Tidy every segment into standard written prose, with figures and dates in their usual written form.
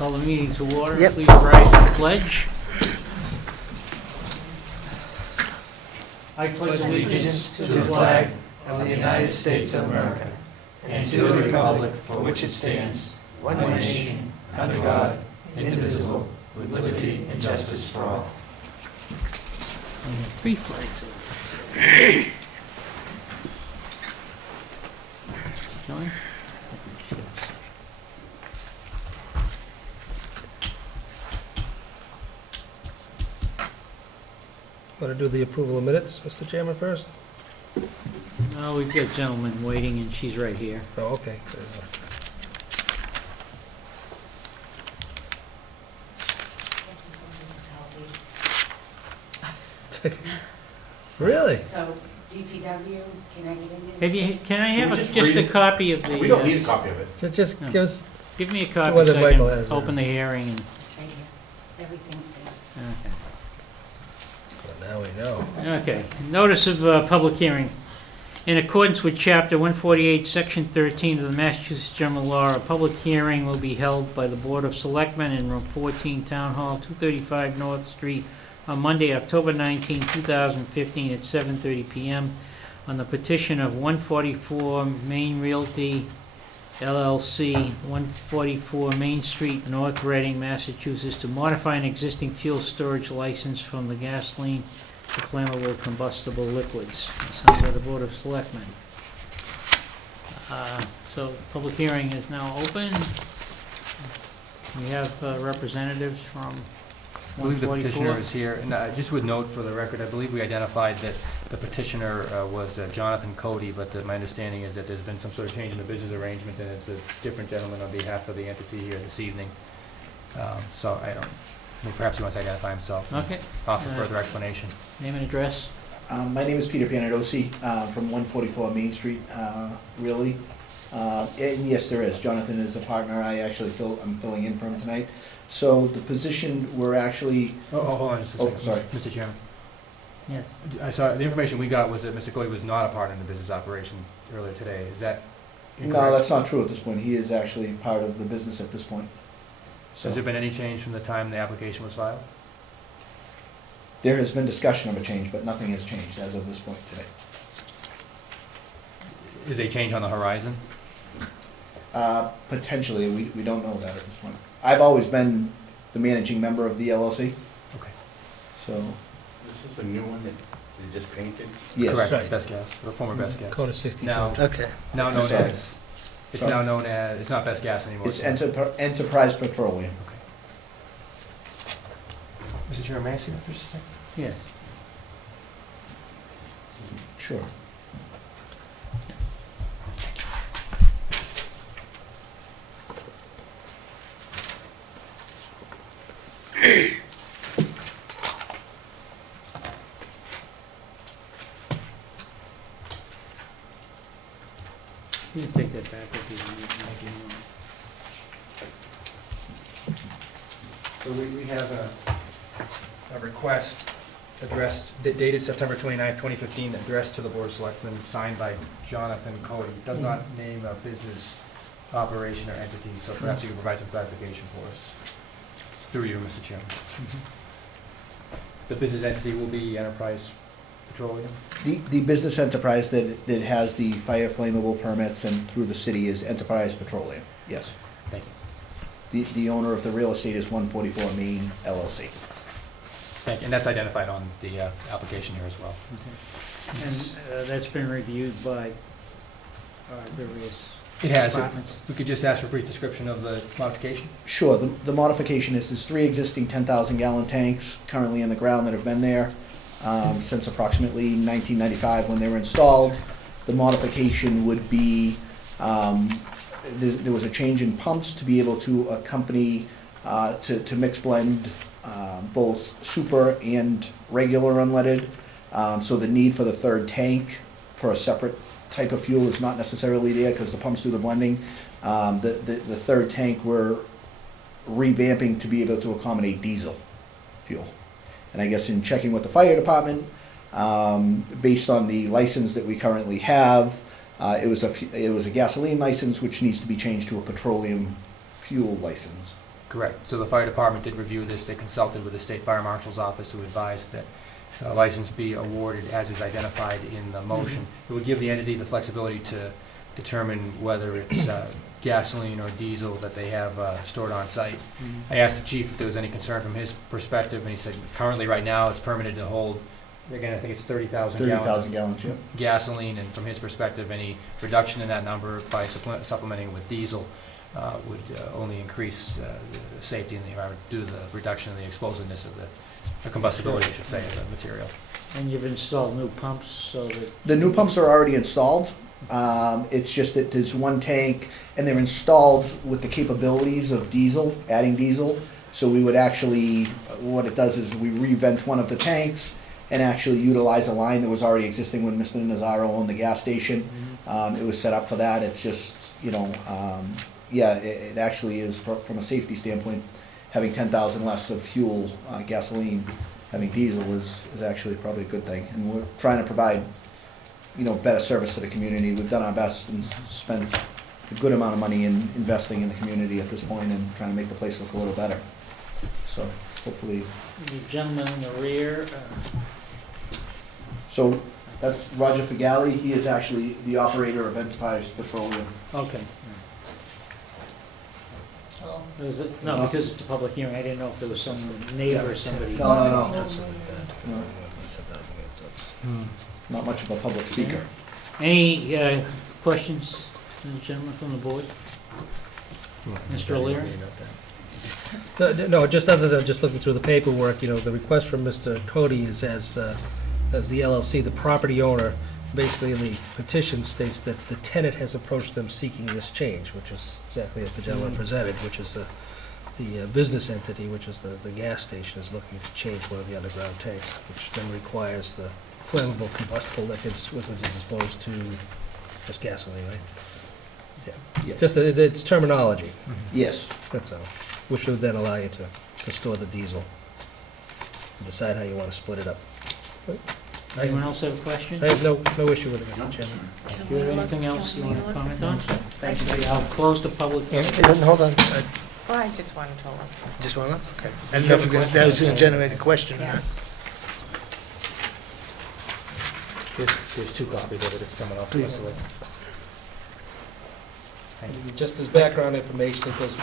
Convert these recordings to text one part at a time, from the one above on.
Call the meeting to order. Yep. Please rise for the pledge. I pledge allegiance to the flag of the United States of America and to the republic for which it stands, one nation, under God, indivisible, with liberty and justice for all. We have 3 flags. Join. Want to do the approval of minutes, Mr. Chairman, first? No, we've got a gentleman waiting, and she's right here. Oh, okay. Really? So DPW, can I get in there? Have you? Can I have just just read a it? copy of the? We don't need a copy of it. Just No. give us, Give me a The copy one so that I Michael can has, open the hearing and. It's right here. Everything's there. Okay. now we know. Okay, notice of public hearing. In accordance with Chapter 148, Section 13 of the Massachusetts General Law, a public hearing will be held by the Board of Selectmen in Room 14, Town Hall, 235 North Street, on Monday, October 19, 2015, at 7:30 PM, on the petition of 144 Main Realty LLC, 144 Main Street, North Reading, Massachusetts, to modify an existing fuel storage license from the gasoline to flammable combustible liquids, signed by the Board of Selectmen. So, public hearing is now open. We have representatives from I believe the 144. petitioner is here, and just would note for the record, I believe we identified that the petitioner was Jonathan Cody, but my understanding is that there's been some sort of change in the business arrangement, and it's a different gentleman on behalf of the entity here this evening. So I mean, perhaps he wants to identify himself, and Okay, offer further explanation. name and address. My name is Peter Panadosi, from 144 Main Street, really. And yes, there is. Jonathan is a partner. I'm filling in for him tonight. So the position we're actually, Hold on just a Oh, second. sorry. Mr. Chairman. Yes. I saw, the information we got was that Mr. Cody was not a partner in the business operation earlier today. Is that incorrect? no, that's not true at this point. He is actually part of the business at this point. Has there been any change from the time the application was filed? There has been discussion of a change, but nothing has changed as of this point today. Is a change on the horizon? Potentially, we don't know that at this point. I've always been the managing member of the LLC, Okay. so, This is a new one that they just painted? yes. Correct, Right. Best Gas, the former Best Gas. Code of 62. Now, Okay. now known Sorry. as, it's Sorry. now known as, it's not Best Gas anymore. It's Enterprise Petroleum. Okay. Mr. Chair, may I see that for just a second? Yes. Sure. You can take that back if you want. So we have a request addressed, dated September 29th, 2015, addressed to the Board of Selectmen, signed by Jonathan Cody. Does not name a business operation or entity, so perhaps you can provide some clarification for us. Through you, Mr. Chairman. The business entity will be Enterprise Petroleum? The business enterprise that has the fire flammable permits and through the city is Enterprise Petroleum, yes. Thank you. The owner of the real estate is 144 Main LLC. Thank you, and that's identified on the application here as well. Okay. And that's been reviewed by various It has. departments. We could just ask for a brief description of the modification? Sure, the modification is, there's 3 existing 10,000 gallon tanks currently in the ground that have been there since approximately 1995 when they were installed. The modification would be, there was a change in pumps to be able to accompany, to mix blend both super and regular unleaded. So the need for the 3rd tank for a separate type of fuel is not necessarily there because the pumps do the blending. The 3rd tank we're revamping to be able to accommodate diesel fuel. And I guess in checking with the fire department, based on the license that we currently have, it was a gasoline license which needs to be changed to a petroleum fuel license. Correct. So the fire department did review this. They consulted with the state fire marshal's office, who advised that a license be awarded as is identified in the motion. It would give the entity the flexibility to determine whether it's gasoline or diesel that they have stored on site. I asked the chief if there was any concern from his perspective, and he said currently, right now, it's permitted to hold, again, I think it's 30,000 gallons 30,000 of gallons, yep. gasoline, and from his perspective, any reduction in that number by supplementing with diesel would only increase the safety in the environment due to the reduction in the explosiveness of the combustibility, I should say, of the material. And you've installed new pumps so that, The new pumps are already installed. It's just that there's one tank, and they're installed with the capabilities of diesel, adding diesel. So we would actually, what it does is we revent one of the tanks and actually utilize a line that was already existing when Mr. Nazaro owned the gas station. It was set up for that. It's just, yeah, it actually is, from a safety standpoint, having 10,000 less of fuel, gasoline, having diesel is actually probably a good thing. And we're trying to provide, better service to the community. We've done our best and spent a good amount of money in investing in the community at this point and trying to make the place look a little better. So hopefully, the gentleman in the rear, so that's Roger Fagali. He is actually the operator of Enterprise Petroleum. okay. Is it, no, because it's a public hearing, I didn't know if there was some neighbor or somebody. No. Not much of a public speaker. Any questions, gentlemen from the board? Mr. O'Leary? No, just other than just looking through the paperwork, the request from Mr. Cody is as the LLC, the property owner, basically in the petition states that the tenant has approached them seeking this change, which is exactly as the gentleman presented, which is the business entity, which is the gas station, is looking to change one of the underground tanks, which then requires the flammable combustible liquids as opposed to just gasoline, right? Yeah. Just it's terminology, Yes. that's all, which would then allow you to store the diesel, decide how you want to split it up. Anyone else have a question? I have no issue with it, Mr. Chairman. Do you have anything else you want to comment on? Thank you. I'll close the public hearing. Hold on, Well, I just wanted to look. just one up, okay. I didn't know if that was gonna generate a question or Yeah. not. There's two copies of it if someone else wants to look. Just as background information, it goes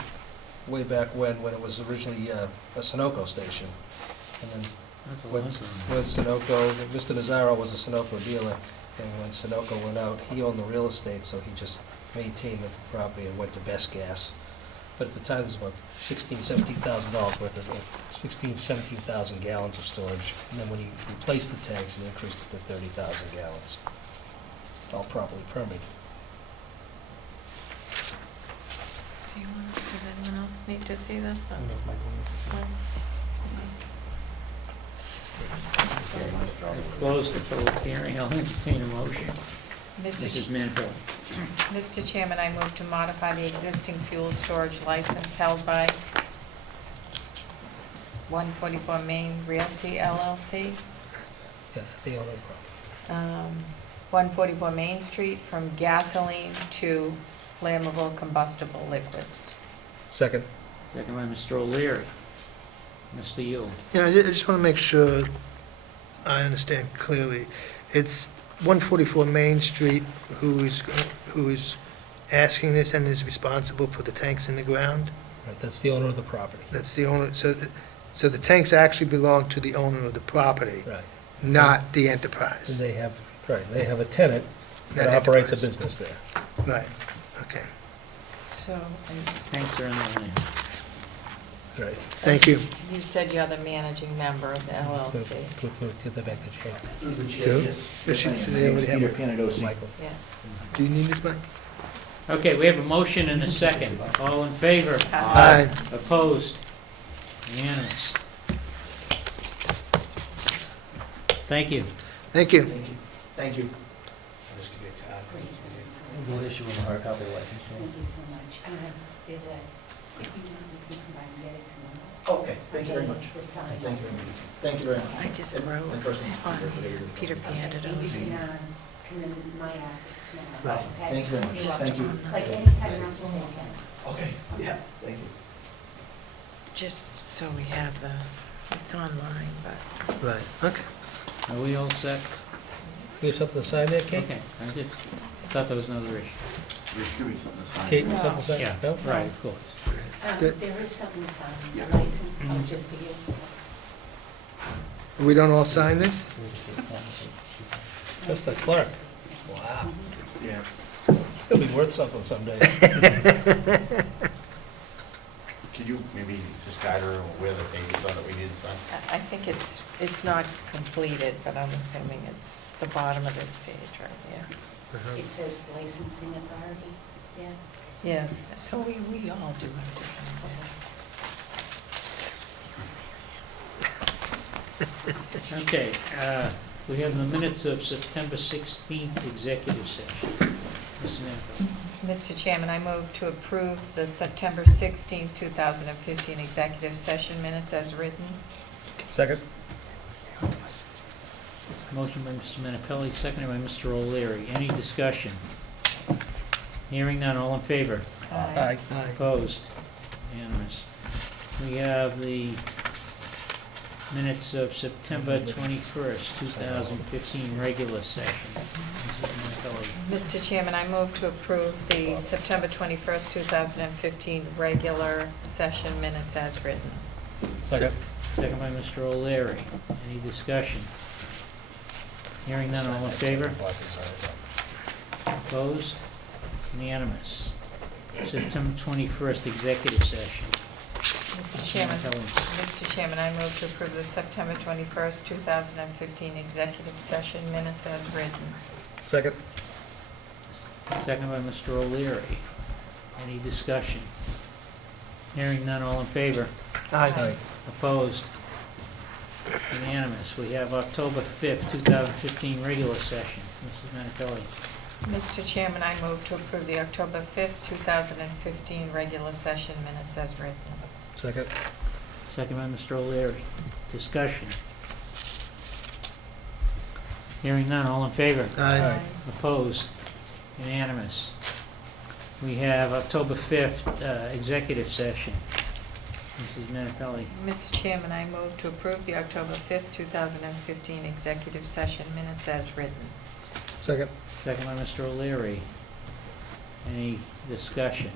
way back when it was originally a Sunoco station. And then That's a when lot. when Sunoco, Mr. Nazaro was a Sunoco dealer, and when Sunoco went out, he owned the real estate, so he just maintained the property and went to Best Gas. But at the time, it was about $17,000 worth of, 17,000 gallons of storage. And then when he replaced the tanks, he increased it to 30,000 gallons. All properly permitted. Does anyone else need to see this? I don't know if Michael needs to see it. I'll close the public hearing. I'll entertain a motion. Mrs. Manville. Mr. Chairman, I move to modify the existing fuel storage license held by 144 Main Realty LLC, Yeah, the owner of the property. 144 Main Street, from gasoline to flammable combustible liquids. Second. Second by Mr. O'Leary. Mr. Yule. Yeah, I just want to make sure I understand clearly. It's 144 Main Street who is asking this and is responsible for the tanks in the ground? Right, that's the owner of the property. That's the owner, so the tanks actually belong to the owner of the property, Right. not the And enterprise. they have a tenant that Not operates a enterprise. business there. Right, okay. So, Thanks are in the name. Right. Thank you. you said you're the managing member of the LLC. Give that back to Jay. Through the chair, Two? yes. Yes, Yes, she- I am. they My name's already Peter have Panadosi. Michael. Yeah. Do you need this, Mike? Okay, we have a motion and a second. All in favor? Aye. Opposed? Unanimous. Thank you. Thank you. Thank you. Thank you. I'll just give you a card. We'll issue a hard copy of the license. Thank you so much. There's a, if you want, we can come by and get it tomorrow. Okay, thank you very much. It's the signed Thank you very much. license. Thank you very much. I just And- wrote and first- on Peter Okay, Pan it and you can, over. come in my office tomorrow. Right, Okay? thank you very much. You're Thank you. welcome. Like anytime around the same time. Okay, yeah, thank you. just so we have it's online, but. Right, okay. Are we all set? You have something to sign there, Kate? Okay, I just thought there was another issue. There's gonna be something to sign. Kate, you No. have something to sign? Yeah, No? right, of course. Good. There is something to sign, Yeah. the license, Mhm. just for you. We don't all sign this? Just the clerk. Wow. Yeah. It's gonna be worth something someday. Could you maybe just guide her where the pages are that we need to sign? I think it's not completed, but I'm assuming it's the bottom of this page right here. It says licensing authority, yeah. Yes, so we all do have to sign this. Okay, we have the minutes of September 16th executive session. Ms. Namco. Mr. Chairman, I move to approve the September 16th, 2015 executive session minutes as written. Second? Motion by Mr. Menapelli, seconded by Mr. O'Leary. Any discussion? Hearing none, all in favor? Aye. Aye. Opposed? Unanimous. We have the minutes of September 21st, 2015 regular session. Mrs. Menapelli. Mr. Chairman, I move to approve the September 21st, 2015 regular session minutes as written. Second? Second by Mr. O'Leary. Any discussion? Hearing none, all in favor? Opposed? Unanimous. September 21st executive session. Mr. Chairman, Mr. Chairman, I move to approve the September 21st, 2015 executive session minutes as written. Second? Second by Mr. O'Leary. Any discussion? Hearing none, all in favor? Aye. Opposed? Unanimous. We have October 5th, 2015 regular session. Mrs. Menapelli. Mr. Chairman, I move to approve the October 5th, 2015 regular session minutes as written. Second? Second by Mr. O'Leary. Discussion. Hearing none, all in favor? Aye. Opposed? Unanimous. We have October 5th executive session. Mrs. Menapelli. Mr. Chairman, I move to approve the October 5th, 2015 executive session minutes as written. Second? Second by Mr. O'Leary. Any discussion?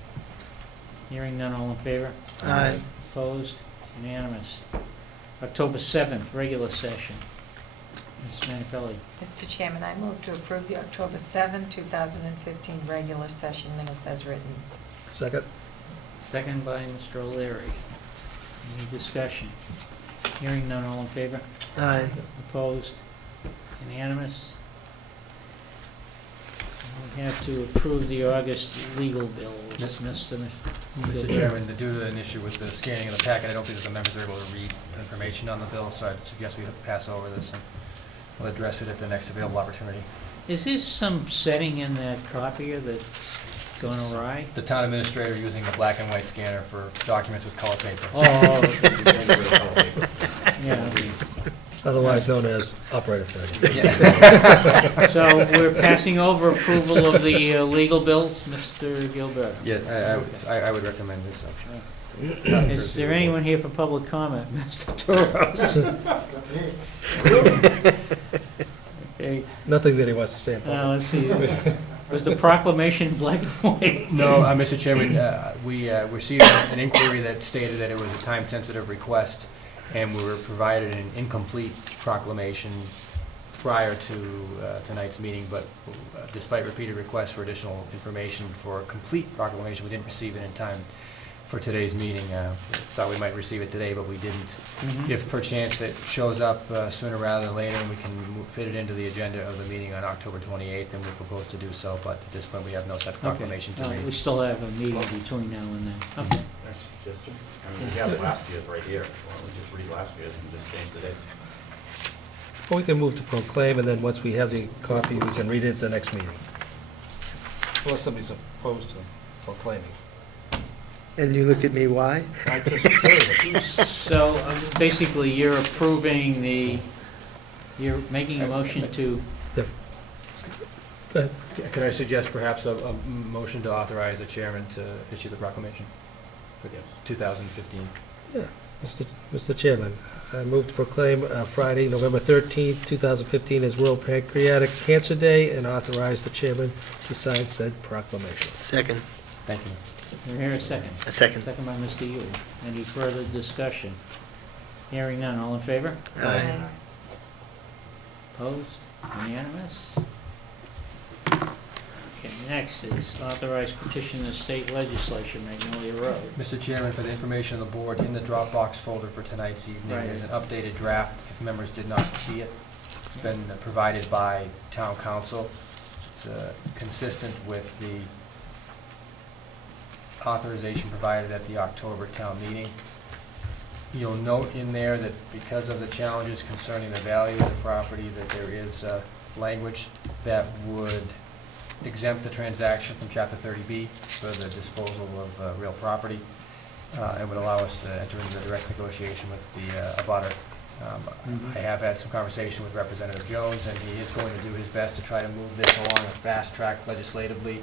Hearing none, all in favor? Aye. Opposed? Unanimous. October 7th, regular session. Ms. Menapelli. Mr. Chairman, I move to approve the October 7th, 2015 regular session minutes as written. Second? Second by Mr. O'Leary. Any discussion? Hearing none, all in favor? Aye. Opposed? Unanimous. We have to approve the August legal bills. Mr. Mr. Chairman, due to an issue with the scanning of the packet, I don't think that the members are able to read information on the bill, so I'd suggest we pass over this and we'll address it at the next available opportunity. Is there some setting in that copier that's gone awry? The town administrator using the black and white scanner for documents with color paper. Oh, yeah. Otherwise known as operator failure. So we're passing over approval of the legal bills, Mr. Gilberto? Yeah, I would recommend this. Is there anyone here for public comment? Mr. Torres? Okay, Nothing that he wants to say in public. let's see. Was the proclamation black and white? No, Mr. Chairman, we received an inquiry that stated that it was a time-sensitive request, and we were provided an incomplete proclamation prior to tonight's meeting, but despite repeated requests for additional information for a complete proclamation, we didn't receive it in time for today's meeting. Thought we might receive it today, but we didn't. If perchance it shows up sooner rather than later, and we can fit it into the agenda of the meeting on October 28th, then we propose to do so, but at this point, we have no such proclamation to Okay, read. we still have a meeting between now and then. Okay. That's suggestion. I mean, we have last year's right here. Why don't we just read last year's and just change the dates? Well, we can move to proclaim, and then once we have the copy, we can read it at the next meeting. Unless somebody's opposed to proclaiming. And you look at me, why? So basically, you're approving you're making a motion to, Could I suggest perhaps a motion to authorize the chairman to issue the proclamation for Yes. 2015? Mr. Chairman, I move to proclaim Friday, November 13th, 2015 as World Pancreatic Cancer Day and authorize the chairman to sign said proclamation. Second. Thank you. Do I hear a second? A second. Second by Mr. Yule. Any further discussion? Hearing none, all in favor? Aye. Opposed? Unanimous? Okay, next is authorized petition of the state legislature, Magnolia Road. Mr. Chairman, for the information of the board, in the Dropbox folder for tonight's evening, Right. there's an updated draft, if members did not see it. It's been provided by town council. It's consistent with the authorization provided at the October town meeting. You'll note in there that because of the challenges concerning the value of the property, that there is language that would exempt the transaction from Chapter 30B for the disposal of real property, and would allow us to enter into a direct negotiation with the abutter. I have had some conversation with Representative Jones, and he is going to do his best to try to move this along a fast track legislatively.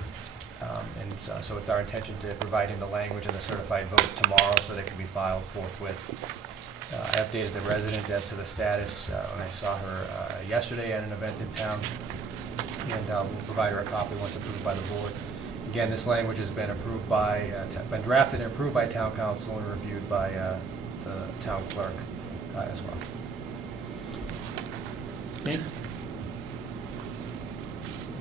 So it's our intention to provide him the language and the certified vote tomorrow so they can be filed forthwith. I updated the resident as to the status when I saw her yesterday at an event in town, and we'll provide her a copy once approved by the board. Again, this language has been approved by, been drafted and approved by town council and reviewed by the town clerk as well. Okay.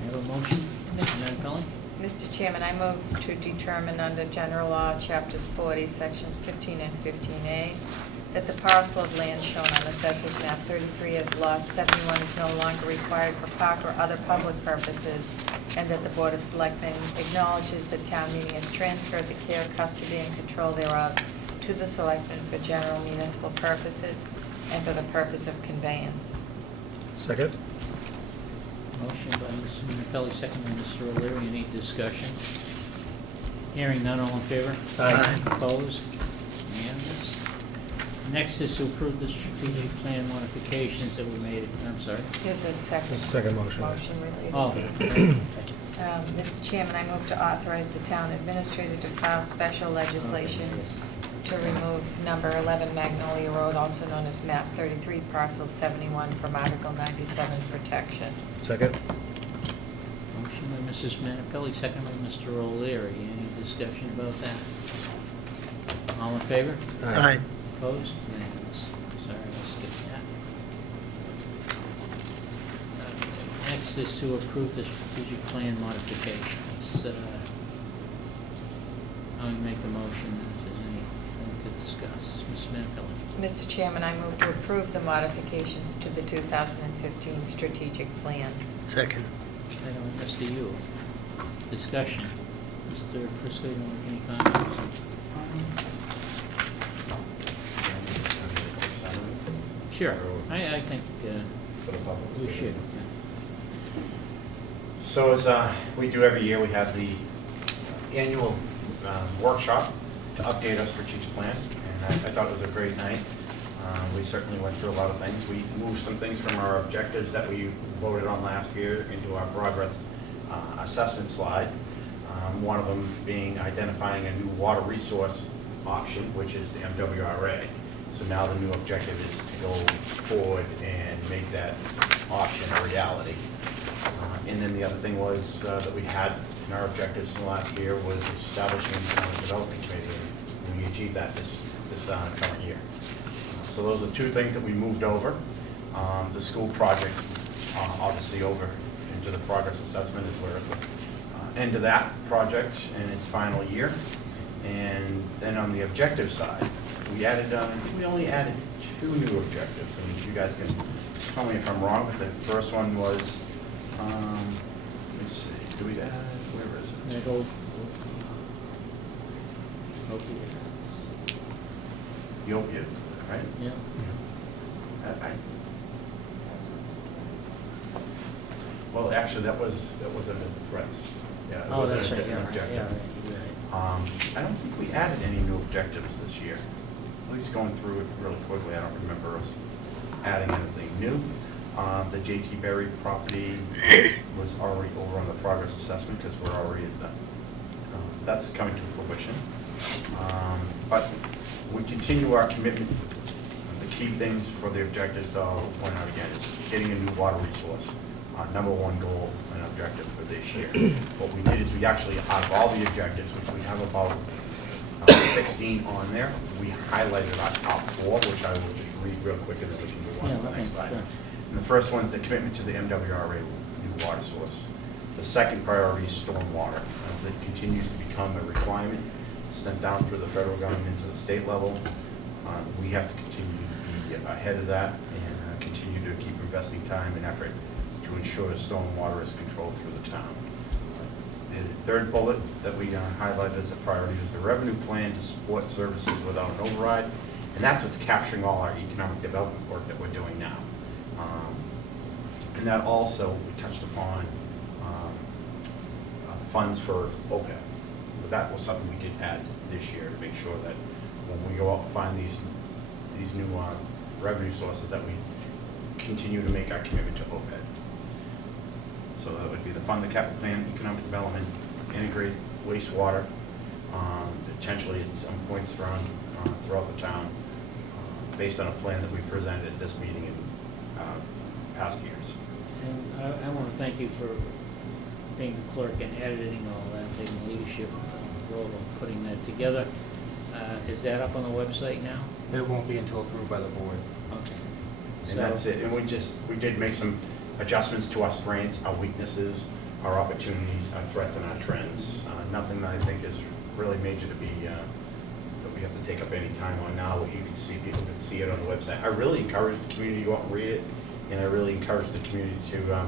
We have a motion? Mr. Menpelli? Mr. Chairman, I move to determine under General Law, Chapters 40, Sections 15 and 15A, that the parcel of land shown on Assessor's Map 33 as Lot 71 is no longer required for park or other public purposes, and that the Board of Selectmen acknowledges that town meeting has transferred the care, custody, and control thereof to the Selectmen for general municipal purposes and for the purpose of conveyance. Second? Motion by Mr. Menpelli, second by Mr. O'Leary. Any discussion? Hearing none, all in favor? Aye. Opposed? Unanimous? Next is to approve the strategic plan modifications that we made. I'm sorry. Here's a second. There's a second motion. Motion related Oh, to. thank you. Mr. Chairman, I move to authorize the town administrator to file special legislation to remove number 11 Magnolia Road, also known as map 33, parcel 71, from Article 97 protection. Second? Motion by Mrs. Menpelli, second by Mr. O'Leary. Any discussion about that? All in favor? Aye. Opposed? Unanimous. Sorry, I skipped that. Okay, next is to approve the strategic plan modifications. I'll make the motion if there's anything to discuss. Ms. Menpelli. Mr. Chairman, I move to approve the modifications to the 2015 strategic plan. Second. Second by Mr. Yule. Discussion. Mr. Prisco, you want any comments? Sure. I think For the public. we should. So as we do every year, we have the annual workshop to update our strategic plan, and I thought it was a great night. We certainly went through a lot of things. We moved some things from our objectives that we voted on last year into our progress assessment slide. One of them being identifying a new water resource option, which is the MWRA. So now the new objective is to go forward and make that option a reality. And then the other thing was that we had in our objectives from last year was establishing a development committee, and we achieved that this current year. So those are two things that we moved over. The school projects, obviously over into the progress assessment is where end of that project in its final year. And then on the objective side, we added, I think we only added 2 new objectives. I mean, you guys can tell me if I'm wrong, but the first one was, let's see, do we add, where is it? Go. Opiates. The opiates, right? Yeah. Well, actually, that was under the threats. Yeah, it Oh, was that's an right, yeah, right, objective. yeah, right, you're right. I don't think we added any new objectives this year. At least going through it really quickly, I don't remember us adding anything new. The J.T. Berry property was already over on the progress assessment because we're already at the, that's coming to fruition. But We continue our commitment. The key things for the objectives, I'll point out again, is getting a new water resource. Number one goal and objective for this year. What we did is we actually, out of all the objectives, which we have about 16 on there, we highlighted our top 4, which I will just read real quick and then we can move on to the next slide. sure. And the first one is the commitment to the MWRA new water source. The second priority is stormwater. As it continues to become a requirement, sent down through the federal government to the state level, we have to continue to be ahead of that and continue to keep investing time and effort to ensure stormwater is controlled through the town. The third bullet that we highlighted as a priority is the revenue plan to support services without an override, and that's what's capturing all our economic development work that we're doing now. And that also, we touched upon funds for OPEB. But that was something we did add this year to make sure that when we go out and find these new revenue sources, that we continue to make our commitment to OPEB. So that would be the fund the capital plan, economic development, integrate wastewater, potentially at some points throughout the town, based on a plan that we presented at this meeting in past years. And I want to thank you for being the clerk and editing all that, taking leadership role of putting that together. Is that up on the website now? It won't be until approved by the board. Okay. And that's it. And we did make some adjustments to our strengths, our weaknesses, our opportunities, our threats, and our trends. Nothing that I think is really major to be, that we have to take up any time on now. What you can see, people can see it on the website. I really encourage the community to go out and read it, and I really encourage the community to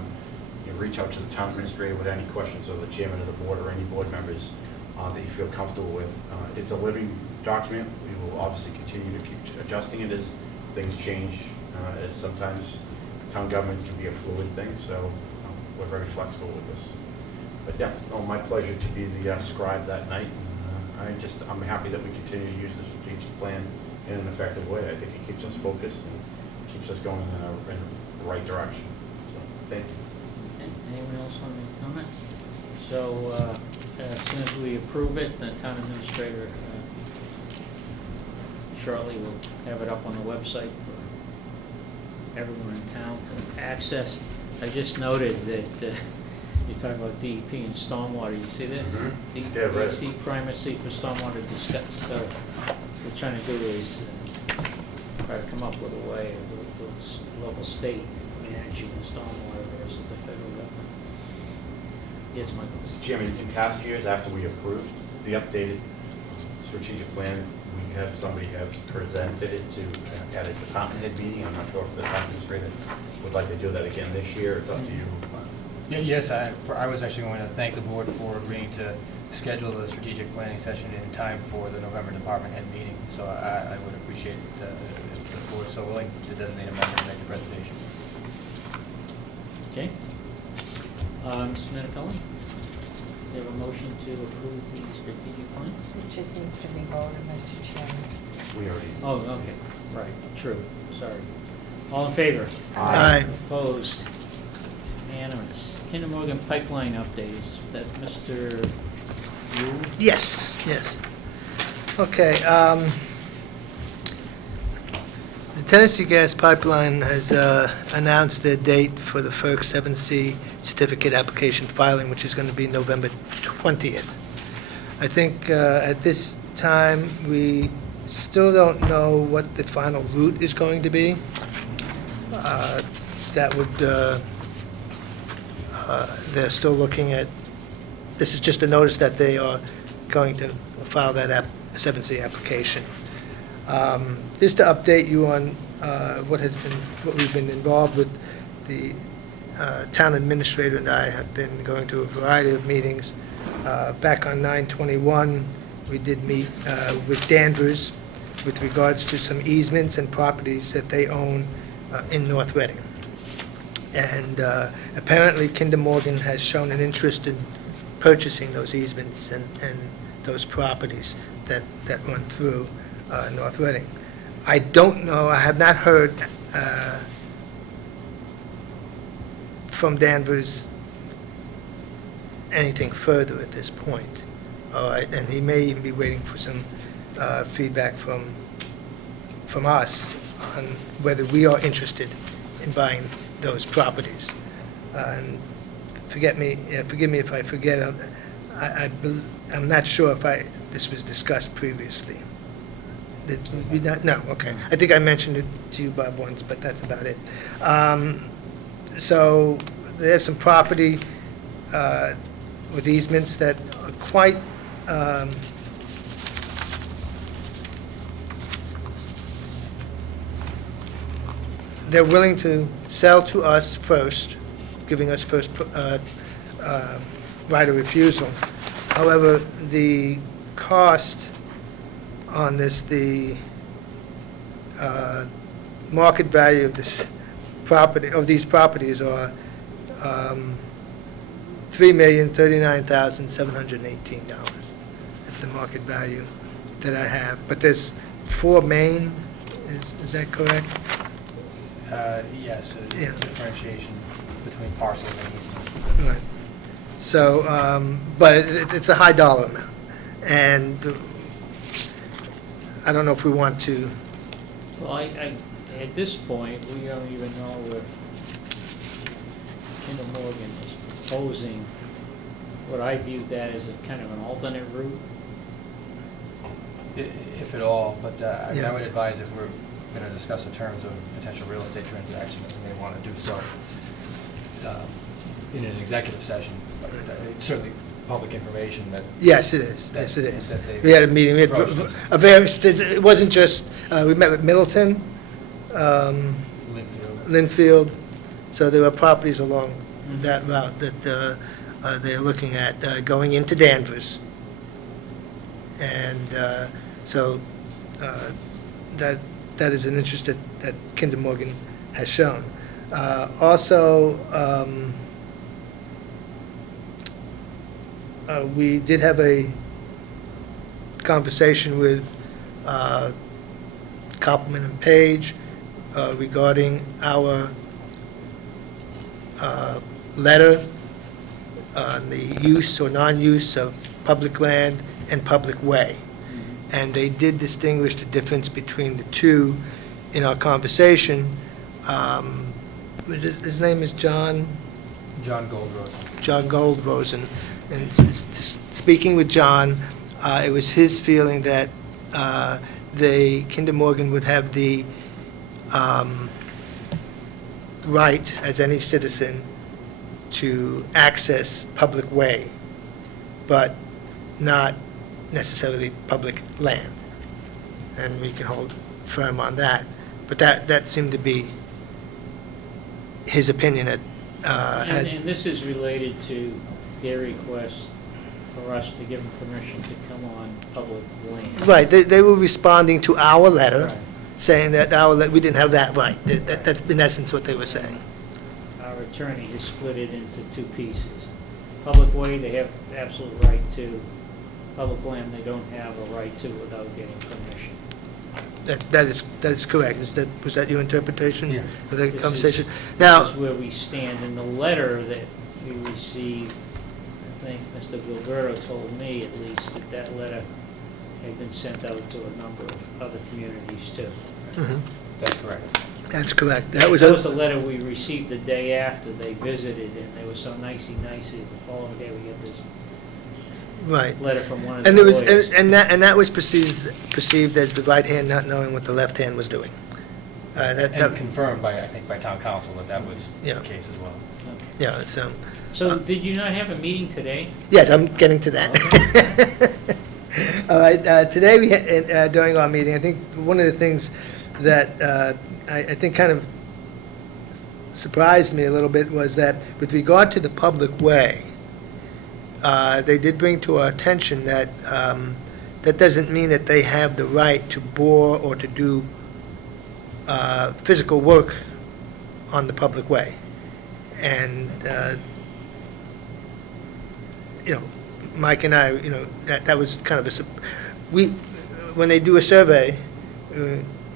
reach out to the town administrator with any questions, or the chairman of the board, or any board members that you feel comfortable with. It's a living document. We will obviously continue to keep adjusting it as things change, as sometimes town government can be a fluid thing, so we're very flexible with this. But yeah, my pleasure to be the scribe that night. I'm happy that we continue to use the strategic plan in an effective way. I think it keeps us focused and keeps us going in the right direction. So thank you. Okay. Anyone else want to comment? So as soon as we approve it, the town administrator shortly will have it up on the website for everyone in town to access. I just noted that you talk about DEP and stormwater. You see this? Mm-hmm. Yeah, right. DEC primacy for stormwater discuss. So what we're trying to do is try to come up with a way of the local state managing the stormwater versus the federal government. Yes, Michael. Mr. Chairman, in past years, after we approved the updated strategic plan, we have somebody have presented it to at a department head meeting. I'm not sure if the town administrator would like to do that again this year. It's up to you. Yeah, yes, I was actually going to thank the board for agreeing to schedule the strategic planning session in time for the November department head meeting. So I would appreciate if the board is so willing to designate a member to make the presentation. Okay. Mr. Minipelli, you have a motion to approve the strategic plan? It just needs to be voted, Mr. Chairman. We already. Oh, okay, right, true, sorry. All in favor? Aye. Opposed? Unanimous. Kinder Morgan pipeline updates, that Mr. Yu? Yes, yes. Okay, the Tennessee Gas Pipeline has announced their date for the FERC 7C certificate application filing, which is going to be November 20th. I think at this time, we still don't know what the final route is going to be. That would, they're still looking at, this is just a notice that they are going to file that 7C application. Just to update you on what we've been involved with, the town administrator and I have been going to a variety of meetings. Back on 9/21, we did meet with Danvers with regards to some easements and properties that they own in North Reading. And apparently Kinder Morgan has shown an interest in purchasing those easements and those properties that run through North Reading. I don't know, I have not heard from Danvers anything further at this point. All right, and he may even be waiting for some feedback from from us on whether we are interested in buying those properties. And forgive me if I forget, I'm not sure if this was discussed previously. Did we not? No, okay. I think I mentioned it to you, Bob, once, but that's about it. So they have some property with easements that are quite, they're willing to sell to us first, giving us first right of refusal. However, the cost on this, the market value of this property, of these properties are $3,039,718. That's the market value that I have. But there's 4 main, is that correct? Yes, Yeah. differentiation between parcels and easements. Right. So, but it's a high dollar amount. And I don't know if we want to, Well, at this point, we don't even know if Kinder Morgan is proposing what I view that as a kind of an alternate route. If at all, but I mean, Yeah. I would advise if we're going to discuss the terms of potential real estate transaction, that we may want to do so in an executive session, but certainly public information that. yes, it is, yes, it is. That they- We had a meeting, we had Approached us. a very, it wasn't just, we met with Middleton, Linfield. Linfield, so there were properties along that route that they're looking at going into Danvers. And so that is an interest that Kinder Morgan has shown. Also, we did have a conversation with Koppelman and Page regarding our letter on the use or non-use of public land and public way. And they did distinguish the difference between the two in our conversation. His name is John Goldrosen. Goldrosen. And speaking with John, it was his feeling that Kinder Morgan would have the right, as any citizen, to access public way, but not necessarily public land. And we can hold firm on that. But that seemed to be his opinion. And this is related to their request for us to give them permission to come on public land. Right, they were responding to our letter, Right. saying that we didn't have that right. That's in essence what they were saying. Our attorney has split it into 2 pieces. Public way, they have absolute right to. Public land, they don't have a right to without getting permission. That is correct. Was that your interpretation Yeah. of the This conversation? This Now, is where we stand. In the letter that we received, I think Mr. Gilberto told me at least that letter had been sent out to a number of other communities too. That's correct. that's correct. That was the letter we received the day after they visited, and they were so nicey-nicey. The following day, we get this Right. letter from one of the And it was, lawyers. and that was perceived as the right hand not knowing what the left hand was doing. And confirmed by, I think, by town council that was Yeah. the case as well. Okay. Yeah, so, So did you not have a meeting today? yes, I'm getting to that. All right, today we had, during our meeting, I think one of the things that I think kind of surprised me a little bit was that with regard to the public way, they did bring to our attention that that doesn't mean that they have the right to bore or to do physical work on the public way. And, Mike and I, that was kind of when they do a survey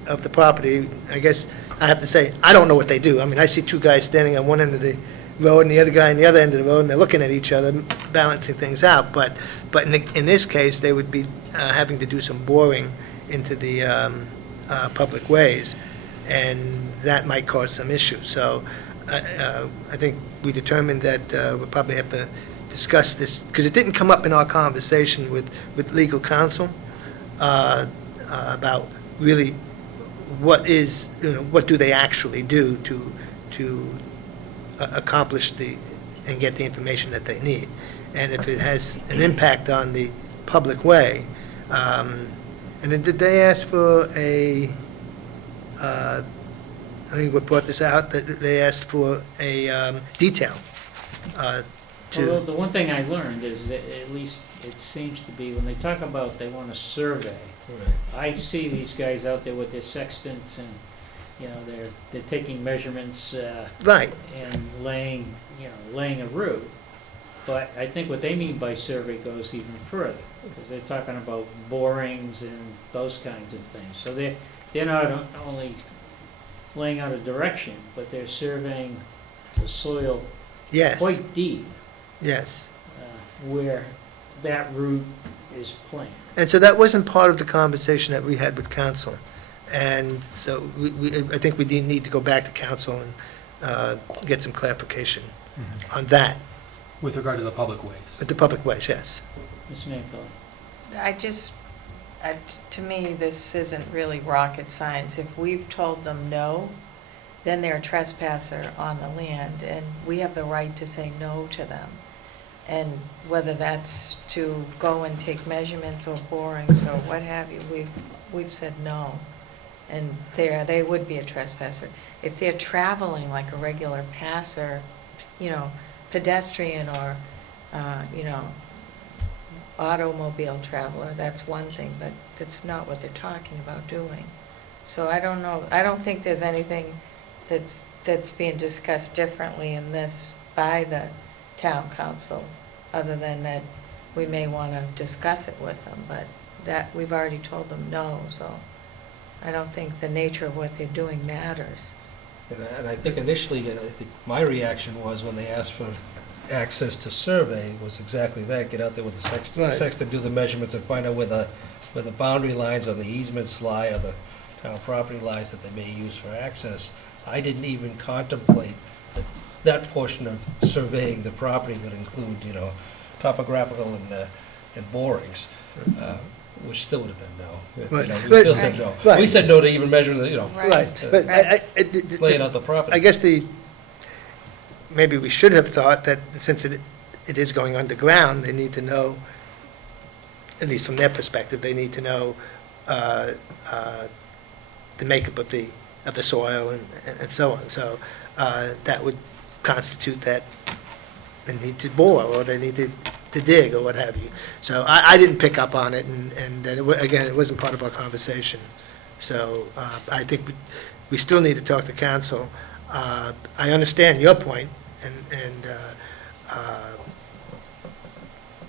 of the property, I guess I have to say, I don't know what they do. I mean, I see 2 guys standing on one end of the road and the other guy on the other end of the road, and they're looking at each other, balancing things out. But in this case, they would be having to do some boring into the public ways, and that might cause some issues. So I think we determined that we'll probably have to discuss this, because it didn't come up in our conversation with legal counsel about really what is, what do they actually do to accomplish and get the information that they need. And if it has an impact on the public way, and then did they ask for I think what brought this out, that they asked for a detail Although to, the one thing I learned is that, at least it seems to be, when they talk about they want a survey, I see these guys out there with their sextants and, they're taking measurements, right, and laying a route. But I think what they mean by survey goes even further, because they're talking about borings and those kinds of things. So they're not only laying out a direction, but they're surveying the soil yes, quite deep, yes. where that route is planned. And so that wasn't part of the conversation that we had with council. And so I think we need to go back to council and get some clarification on that, With regard to the public ways. with the public ways, yes. Ms. Mayfield? To me, this isn't really rocket science. If we've told them no, then they're a trespasser on the land, and we have the right to say no to them. And whether that's to go and take measurements or borings or what have you, we've said no. And they would be a trespasser. If they're traveling like a regular passer, pedestrian or, automobile traveler, that's one thing, but that's not what they're talking about doing. So I don't know, I don't think there's anything that's being discussed differently in this by the town council, other than that we may want to discuss it with them, but that, we've already told them no, so I don't think the nature of what they're doing matters. And I think initially, I think my reaction was when they asked for access to survey was exactly that, get out there with the Right. sextant, do the measurements and find out where the boundary lines or the easements lie or the town property lines that they may use for access. I didn't even contemplate that portion of surveying the property would include, topographical and borings, which still would have been no. Right. We still said no. Right. We said no to even measuring the, Right, but laying out the property. I guess maybe we should have thought that since it is going underground, they need to know, at least from their perspective, they need to know the makeup of the soil and so on. So that would constitute that they need to bore, or they need to dig, or what have you. So I didn't pick up on it, and again, it wasn't part of our conversation. So I think we still need to talk to council. I understand your point,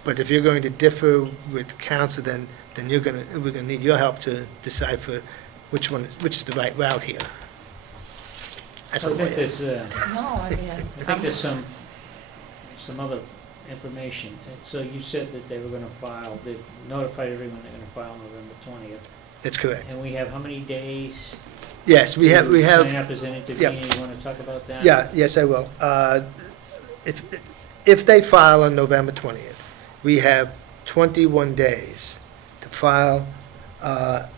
but if you're going to differ with council, then we're going to need your help to decipher which is the right route here. I That's all I think have. there's, No, I mean, I think there's some other information. And so you said that they were gonna file, they've notified everyone they're gonna file November 20th. That's correct. And we have how many days? Yes, we have, to sign up as an intervener? You wanna talk about that? yeah, yes, I will. If they file on November 20th, we have 21 days to file to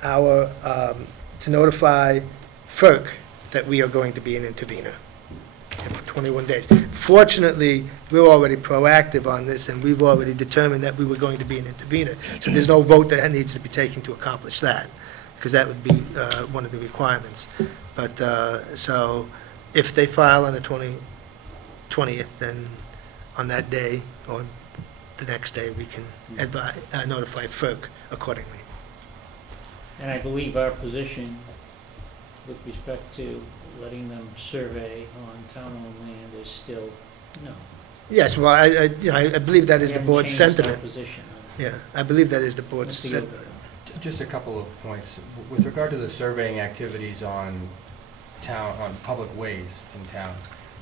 notify FERC that we are going to be an intervener. For 21 days. Fortunately, we're already proactive on this, and we've already determined that we were going to be an intervener. So there's no vote that needs to be taken to accomplish that, because that would be one of the requirements. But, so, if they file on the 20th, then on that day, or the next day, we can notify FERC accordingly. And I believe our position with respect to letting them survey on town-owned land is still no. Yes, well, I believe that is the We board's haven't changed our sentiment. position on it. Yeah, I believe that is the board's Mr. Gilbert. sentiment. Just a couple of points. With regard to the surveying activities on public ways in town,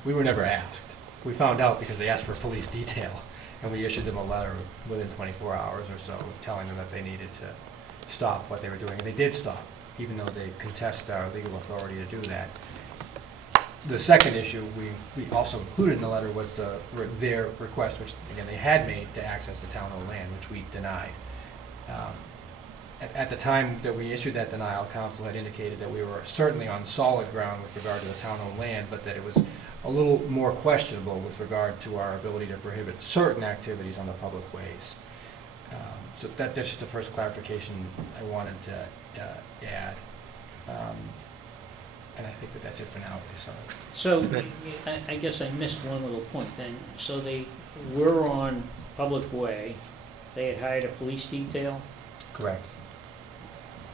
we were never asked. We found out because they asked for police detail, and we issued them a letter within 24 hours or so telling them that they needed to stop what they were doing, and they did stop. even though they contest our legal authority to do that. The second issue we also included in the letter was their request, which again they had made, to access the town-owned land, which we denied. At the time that we issued that denial, council had indicated that we were certainly on solid ground with regard to the town-owned land, but that it was a little more questionable with regard to our ability to prohibit certain activities on the public ways. So that's just the first clarification I wanted to add. And I think that that's it for now, Lisa. So, I guess I missed one little point then. So they were on public way, they had hired a police detail? Correct.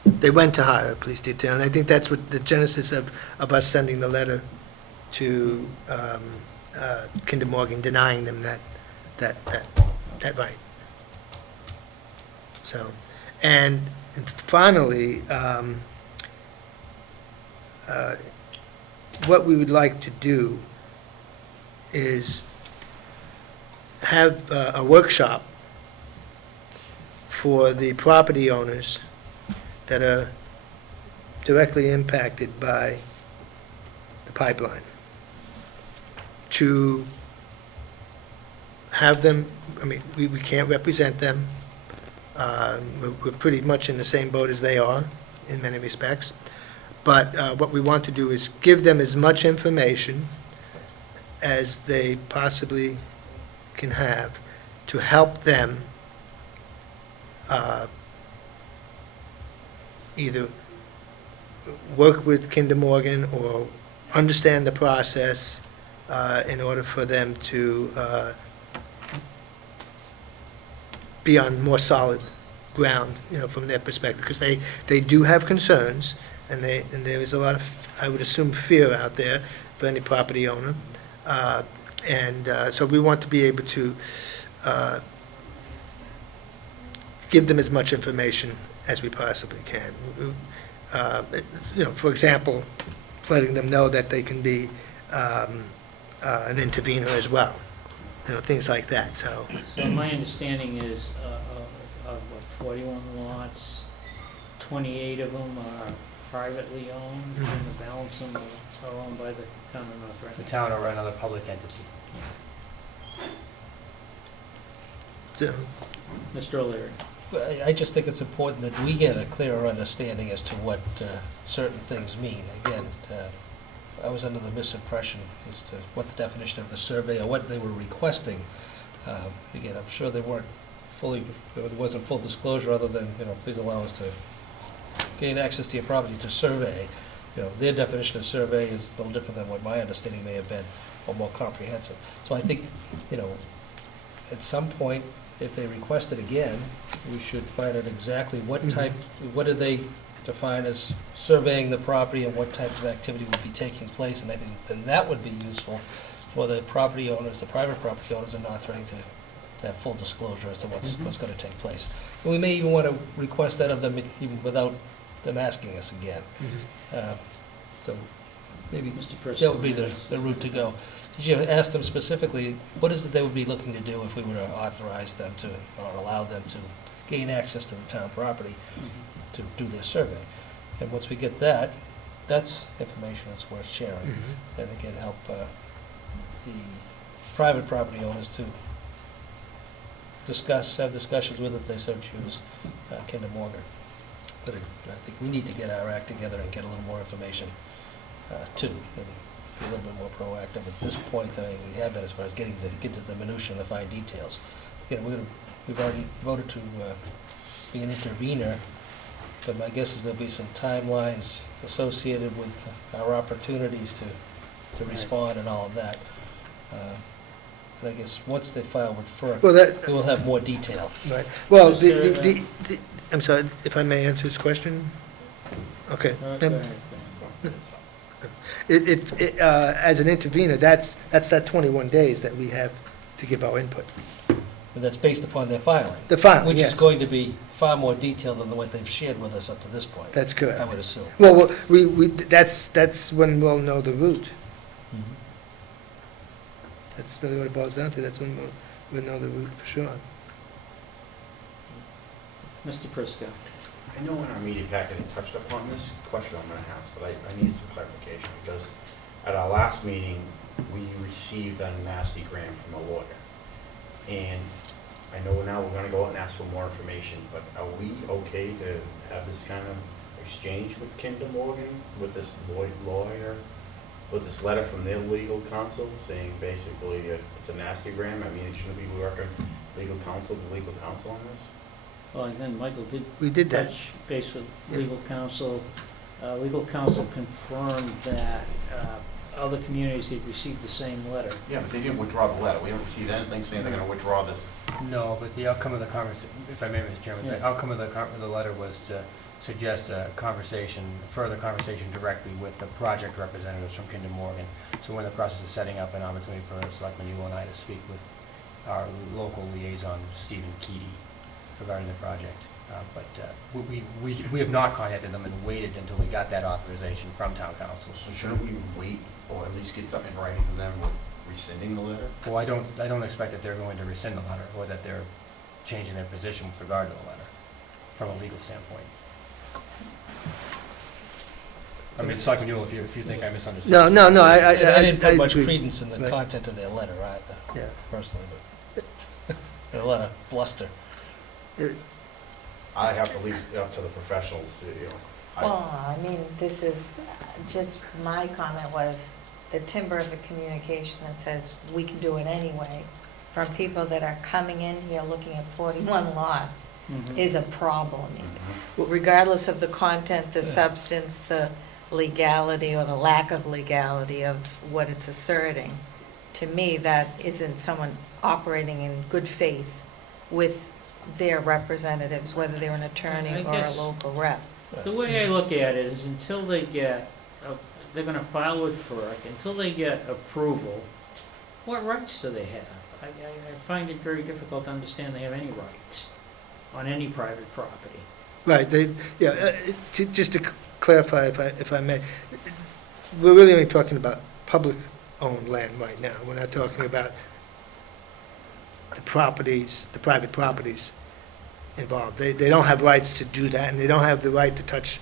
They went to hire a police detail, and I think that's what the genesis of us sending the letter to Kinder Morgan, denying them that right. So, and finally, what we would like to do is have a workshop for the property owners that are directly impacted by the pipeline, to have them, I mean, we can't represent them. We're pretty much in the same boat as they are in many respects. But what we want to do is give them as much information as they possibly can have to help them either work with Kinder Morgan or understand the process in order for them to be on more solid ground, from their perspective, because they do have concerns, and there is a lot of, I would assume, fear out there for any property owner. So we want to be able to give them as much information as we possibly can. For example, letting them know that they can be an intervener as well, things like that, so. So my understanding is of what, 41 lots, 28 of them are privately owned, and the balance of them are owned by the town of North The Reading. town or another public entity. So, Mr. O'Leary. I just think it's important that we get a clearer understanding as to what certain things mean. Again, I was under the misimpression as to what the definition of the survey or what they were requesting. Again, I'm sure they weren't there wasn't full disclosure other than, please allow us to gain access to your property to survey. Their definition of survey is a little different than what my understanding may have been, or more comprehensive. So I think, at some point, if they request it again, we should find out exactly what type, what do they define as surveying the property and what types of activity would be taking place, and I think then that would be useful for the property owners, the private property owners in North Reading to have full disclosure as to what's going to take place. And we may even want to request that of them even without them asking us again. So maybe Mr. Percy. that would be the route to go. Did you ask them specifically, what is it they would be looking to do if we were to authorize them to, or allow them to gain access to the town property to do their survey? And once we get that, that's information that's worth sharing, and again, help the private property owners to have discussions with, if they so choose, Kinder Morgan. But I think we need to get our act together and get a little more information too, and be a little bit more proactive at this point than we have been as far as get to the minutia and the fine details. Again, we've already voted to be an intervener, but my guess is there'll be some timelines associated with our opportunities to respond and all of that. And I guess once they file with FERC, well, we will have more detail. right. Well, Mr. I'm sorry, if I may answer his question? Okay. Go ahead. As an intervener, that's that 21 days that we have to give our input. And that's based upon their filing. The filing, Which is yes. going to be far more detailed than what they've shared with us up to this point. That's correct. I would assume. Well, that's when we'll know the route. That's really what it boils down to. That's when we'll know the route for sure. Mr. Prisco. I know in our media packet they touched upon this question I'm gonna ask, but I need some clarification, because at our last meeting, we received a nasty gram from a lawyer. And I know now we're gonna go out and ask for more information, but are we okay to have this kind of exchange with Kinder Morgan, with this lawyer, with this letter from their legal counsel saying basically it's a nasty gram? I mean, shouldn't we be working legal counsel to legal counsel on this? Well, and then Michael did We did that. touch base with Yeah. legal counsel. Legal counsel confirmed that other communities had received the same letter. Yeah, but they didn't withdraw the letter. We haven't received anything saying they're gonna withdraw this. No, but the outcome of the conversation, if I may, Mr. Chairman, the Yeah. outcome of the letter was to suggest a conversation, further conversation directly with the project representatives from Kinder Morgan. So we're in the process of setting up an opportunity for Selectman Yule and I to speak with our local liaison, Stephen Keaty, regarding the project. But we have not contacted them and waited until we got that authorization from town council. So shouldn't we wait, or at least get something in writing from them with rescinding the letter? Well, I don't expect that they're going to rescind the letter, or that they're changing their position with regard to the letter, from a legal standpoint. I mean, Selectman Yule, if you think I misunderstood. No, I didn't put much agree. credence in the Right. content of their letter, right, Yeah. personally, but a lot of bluster. I have to leave it up to the professionals, you know. Well, I mean, this is, just my comment was the timber of a communication that says we can do it anyway, from people that are coming in here looking at 41 lots, is a problem. Regardless of the content, the Yeah. substance, the legality or the lack of legality of what it's asserting, to me, that isn't someone operating in good faith with their representatives, whether they're an attorney I or a guess- local rep. The way I look at it is until they get, they're gonna file with FERC, until they get approval, what rights do they have? I find it very difficult to understand they have any rights on any private property. Right, just to clarify, if I may, we're really only talking about public-owned land right now. We're not talking about the properties, the private properties involved. They don't have rights to do that, and they don't have the right to touch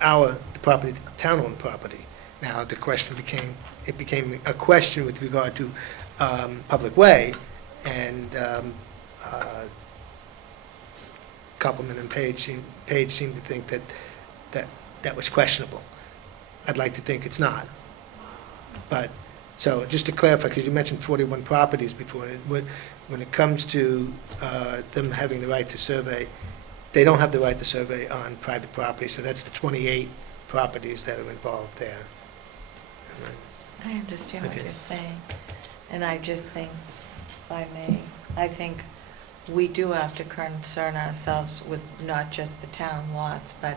the property, town-owned property. Now, the question became a question with regard to public way, and Copeland and Page seemed to think that was questionable. I'd like to think it's not. But, so, just to clarify, because you mentioned 41 properties before, when it comes to them having the right to survey, they don't have the right to survey on private property, so that's the 28 properties that are involved there. I understand what Okay. you're saying, and I just think, if I may, I think we do have to concern ourselves with not just the town lots, but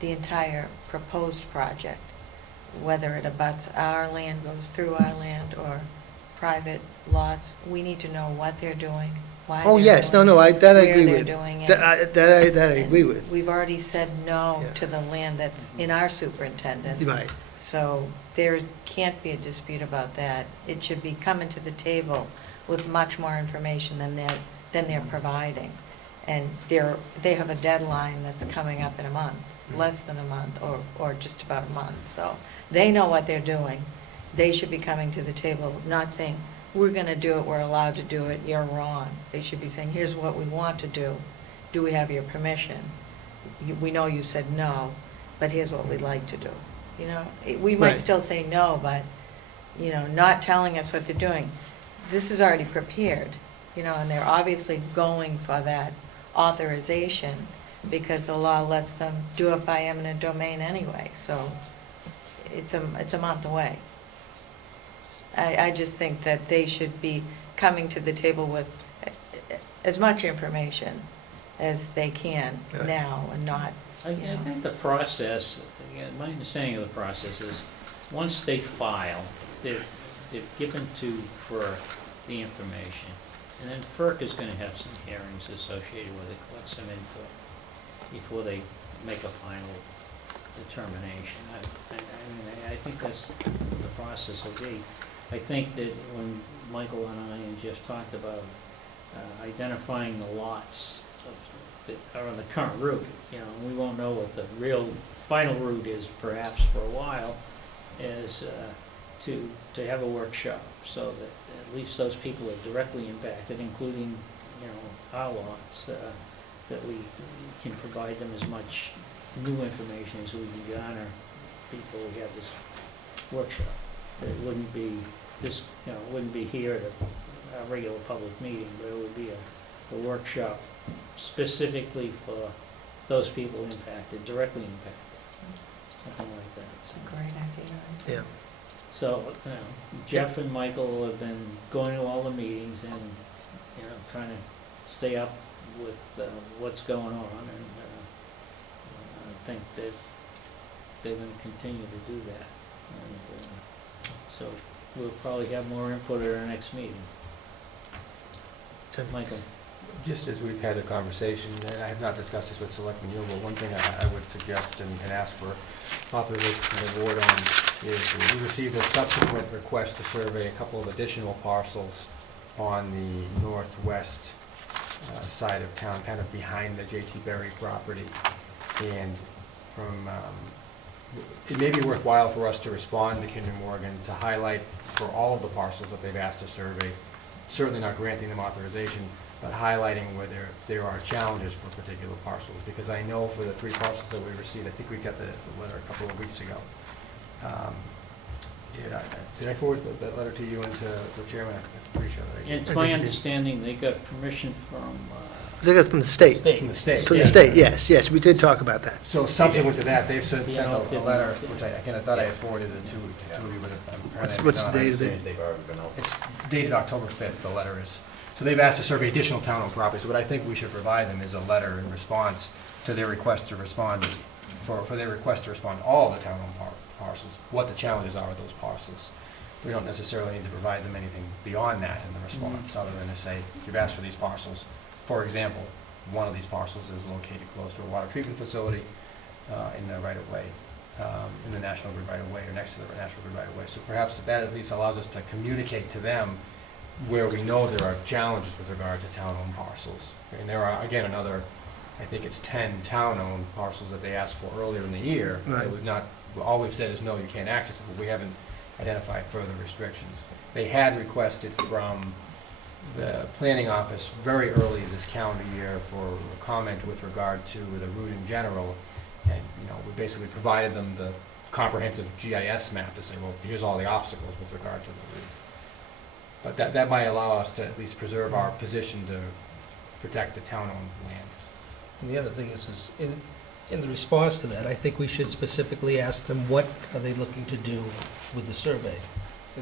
the entire proposed project, whether it abuts our land, goes through our land, or private lots. We need to know what they're doing, why Oh, they're yes, doing no, it, that I where agree they're with. doing it. That I agree And with. We've already said no Yeah. to the land that's in our superintendence. Right. So there can't be a dispute about that. It should be coming to the table with much more information than they're providing. And they have a deadline that's coming up in a month, less than a month, or just about a month. So they know what they're doing. They should be coming to the table, not saying, we're gonna do it, we're allowed to do it, you're wrong. They should be saying, here's what we want to do. Do we have your permission? We know you said no, but here's what we'd like to do. You know, we might Right. still say no, but, not telling us what they're doing. This is already prepared, and they're obviously going for that authorization because the law lets them do it by eminent domain anyway, so it's a month away. I just think that they should be coming to the table with as much information as they can Right. now and not, I think the process, again, my understanding of the process is, once they file, they've given to FERC the information, and then FERC is gonna have some hearings associated with it, collect some input before they make a final determination. I think that's what the process will be. I think that when Michael and I and Jeff talked about identifying the lots that are on the current route, you know, and we won't know what the real final route is perhaps for a while, is to have a workshop, so that at least those people are directly impacted, including, you know, our lots, that we can provide them as much new information as we can garner before we have this workshop. It wouldn't be this, you know, it wouldn't be here at a regular public meeting, but it would be a workshop specifically for those people impacted, directly impacted, something like that. It's a great idea. Yeah. So, you know, Jeff and Michael have been going to all the meetings and, you know, trying to stay up with what's going on, and I think that they're gonna continue to do that. And so we'll probably have more input at our next meeting. Tim? Michael? Just as we've had a conversation, and I have not discussed this with Selectmen Yule, but one thing I would suggest and ask for authorization from the board on is we received a subsequent request to survey a couple of additional parcels on the northwest side of town, kind of behind the J.T. Berry property. And from, it may be worthwhile for us to respond to Kinder Morgan to highlight for all of the parcels that they've asked to survey, certainly not granting them authorization, but highlighting where there are challenges for particular parcels. Because I know for the 3 parcels that we received, I think we got the letter a couple of weeks ago. Did I forward that letter to you and to the chairman? I'm pretty sure that I did. It's my understanding they got permission from, They got from the state. From the state. From the state, yes, we did talk about that. So subsequent to that, they've sent Yeah, a no, letter, didn't- which I thought I had forwarded it to you, but apparently What's the not. date of it? They've already been out. It's dated October 5th, the letter is. So they've asked to survey additional town-owned properties. So what I think we should provide them is a letter in response to their request to respond, for their request to respond to all the town-owned parcels, what the challenges are with those parcels. We don't necessarily need to provide them anything beyond that in the response, other than to say, you've asked for these parcels. For example, one of these parcels is located close to a water treatment facility in the right-of-way, in the National Grid right-of-way, or next to the National Grid right-of-way. So perhaps that at least allows us to communicate to them where we know there are challenges with regard to town-owned parcels. And there are, again, another, I think it's 10 town-owned parcels that they asked for earlier in the year. Right. That we've not, all we've said is, no, you can't access it, but we haven't identified further restrictions. They had requested from the planning office very early this calendar year for a comment with regard to the route in general. And, you know, we basically provided them the comprehensive GIS map to say, well, here's all the obstacles with regard to the route. But that might allow us to at least preserve our position to protect the town-owned land. And the other thing is in the response to that, I think we should specifically ask them, what are they looking to do with the survey?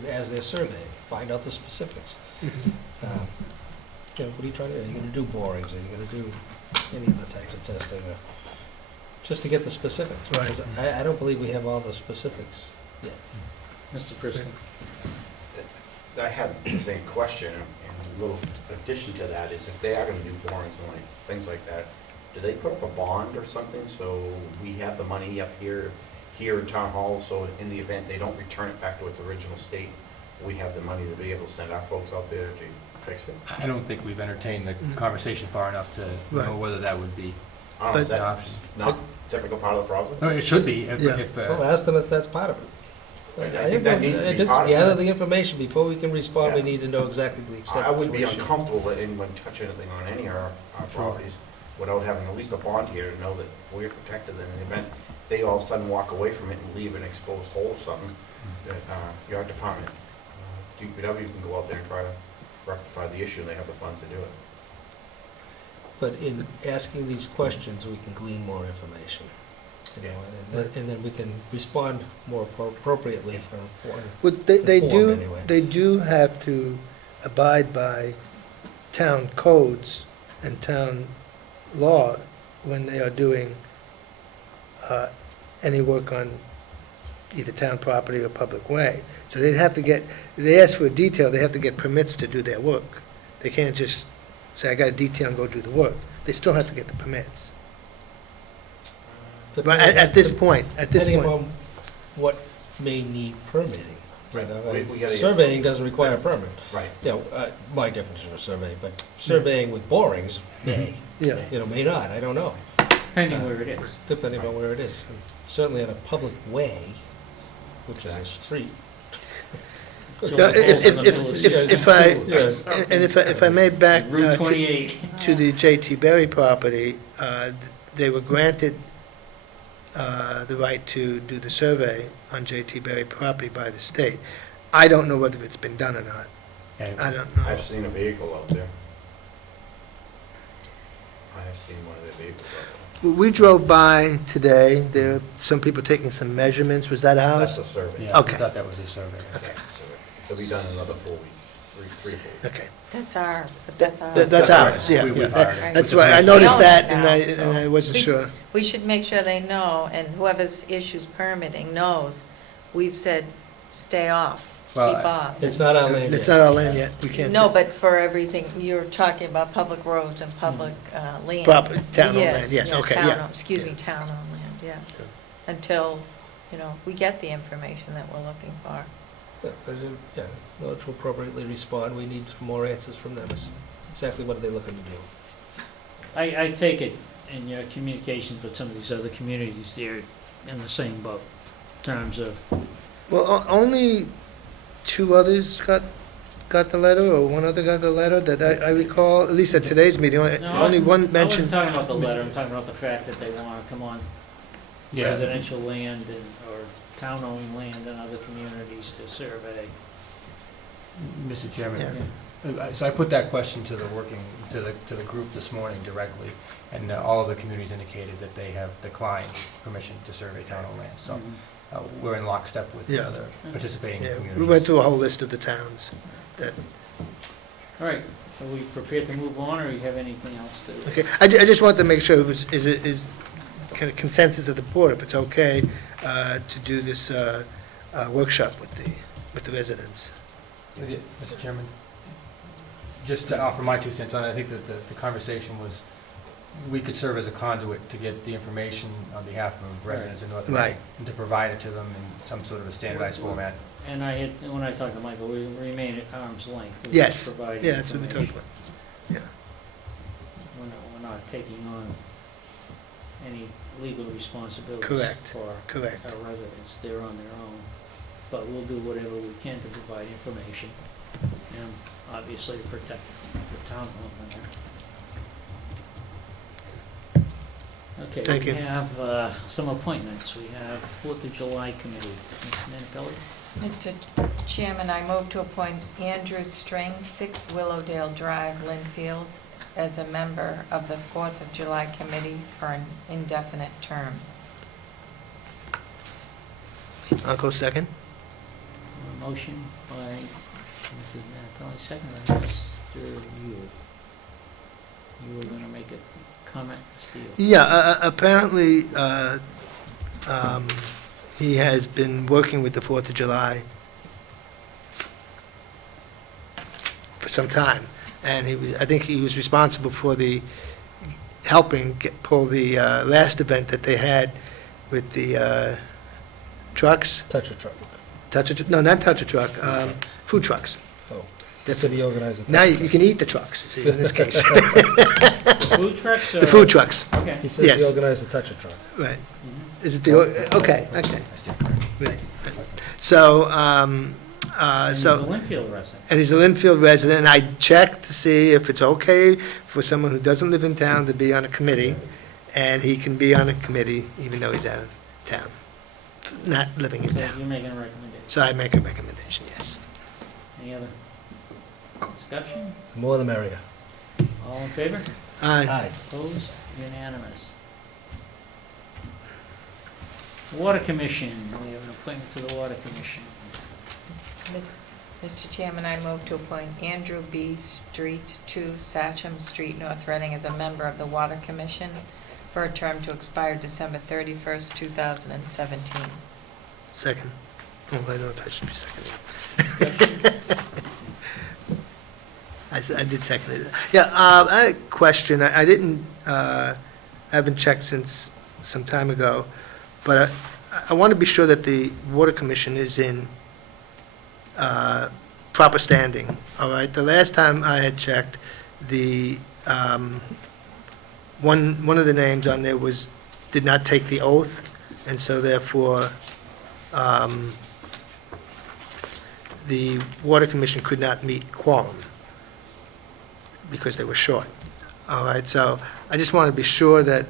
As they're surveying, find out the specifics. You know, what are you trying to do? Are you gonna do borings? Are you gonna do any other types of testing? Just to get the specifics. Right. Because I don't believe we have all the specifics yet. Mr. Prisco. I have the same question, and a little addition to that is if they are gonna do borings and like, things like that, do they put up a bond or something, so we have the money up here in town hall, so in the event they don't return it back to its original state, we have the money to be able to send our folks out there to fix it? I don't think we've entertained the conversation far enough to Right. know whether that would be Is an that option. not typical part of the process? No, it should be, Yeah. if, Well, ask them if that's part of it. I think that needs to be Just part of gather it. the information. Before we can respond, we Yeah. need to know exactly the extent I of would be the issue. uncomfortable letting anyone touch anything on any of our Sure. properties without having at least a bond here to know that we're protected in the event they all of a sudden walk away from it and leave an exposed hole or something, that your department, DPW can go out there and try to rectify the issue, and they have the funds to do it. But in asking these questions, we can glean more information. You know, and then we can respond more appropriately or Well, they Informed do, anyway. they do have to abide by town codes and town law when they are doing any work on either town property or public way. So they'd have to get, they ask for a detail, they have to get permits to do their work. They can't just say, I got a detail and go do the work. They still have to get the permits. But at this point, Depending upon what may need permitting. You Right. know, We gotta- Surveying doesn't require a permit. Right. You know, my definition of survey, but surveying with borings may. Yeah. May not, I don't know, Depending where it is. depending on where it is. And certainly in a public way, which is a street. Now, if I, Yes. and if I may back Route 28. to the J.T. Berry property, they were granted the right to do the survey on J.T. Berry property by the state. I don't know whether it's been done or not. I don't know. I've seen a vehicle out there. I have seen one of their vehicles out there. We drove by today, there were some people taking some measurements, was that That's ours? a survey. Yeah, I Okay. thought that was a survey. Okay, It'll be done in another 4 weeks, 3 to 4 weeks. okay. That's our, but that's our. That's ours, yeah, We yeah. hired That- it. That's With the why, I police. noticed We own that, it and now, I so- wasn't sure. We should make sure they know, and whoever's issues permitting knows, we've said, stay off, keep Well, off. It's not our land It's yet. not our land yet, we can't. No, say. but for everything, you're talking about public roads and public land. Property, town-owned land, yes, okay, yeah. town-owned- Excuse me, town-owned land, yeah. Until, we get the information that we're looking for. Yeah, in order to appropriately respond, we need more answers from them. It's exactly what are they looking to do? I take it in your communications with some of these other communities, they're in the same boat, in terms of, Well, only two others got the letter, or one other got the letter that I recall, at least at today's meeting, only one I wasn't mentioned. talking about the letter, I'm talking about the fact that they want to come on Yeah. residential land or town-owning land in other communities to survey. Mr. Chairman, Yeah. So I put that question to the group this morning directly, and all of the communities indicated that they have declined permission to survey town-owned land. So we're in lockstep with the Yeah. other participating Yeah, communities. we went through a whole list of the towns that, All right, are we prepared to move on, or you have anything else to? okay, I just wanted to make sure it was, is kind of consensus of the board, if it's okay, to do this workshop with the residents. Mr. Chairman, just to offer my 2 cents on it, I think that the conversation was, we could serve as a conduit to get the information on behalf of residents in North Right. Reading, and to provide it to them in some sort of a standardized format. And when I talked to Michael, we remain at arm's length. We're Yes, providing yeah, that's what we talked information. about. Yeah, We're not taking on any legal responsibilities. Correct. For correct. our residents, they're on their own. But we'll do whatever we can to provide information, and obviously to protect the town homeowner. Okay, Thank we you. have some appointments. We have 4th of July committee. Ms. Minipelli? Mr. Chairman, I move to appoint Andrew String, 6 Willowdale Drive, Linfield, as a member of the 4th of July committee for an indefinite term. I'll go second. A motion by Mrs. Minipelli, second by Mr. Yule. You were going to make a comment, Mr. Yule? Yeah, apparently, he has been working with the 4th of July for some time, and I think he was responsible for pull the last event that they had with the trucks. Touch a truck. No, not touch a truck, food trucks. Oh, that's what he organized. Now you can eat the trucks, see, in this case. Food trucks? The food trucks, Okay. He says Yes. he organized the touch a truck. right. Mhm. Is it the, okay. I stand corrected. Right. So, And he's a so, Linfield resident. and he's a Linfield resident, and I checked to see if it's okay for someone who doesn't live in town to be on a committee, and he can be on a committee even though he's out of town, not living in So town. you're making a recommendation. So I make a recommendation, yes. Any other discussion? The more the merrier. All in favor? Aye. Opposed? Unanimous. Water Commission, we have an appointment to the Water Commission. Mr. Chairman, I move to appoint Andrew B. Street, 2 Satcham Street, North Reading, as a member of the Water Commission for a term to expire December 31st, 2017. Second. Oh, I don't know if I should be seconding. I did second it. Yeah, I had a question. I didn't, I haven't checked since some time ago, but I want to be sure that the Water Commission is in proper standing, all right? The last time I had checked, the one of the names on there did not take the oath, and so therefore, the Water Commission could not meet quorum because they were short. All right, so I just want to be sure that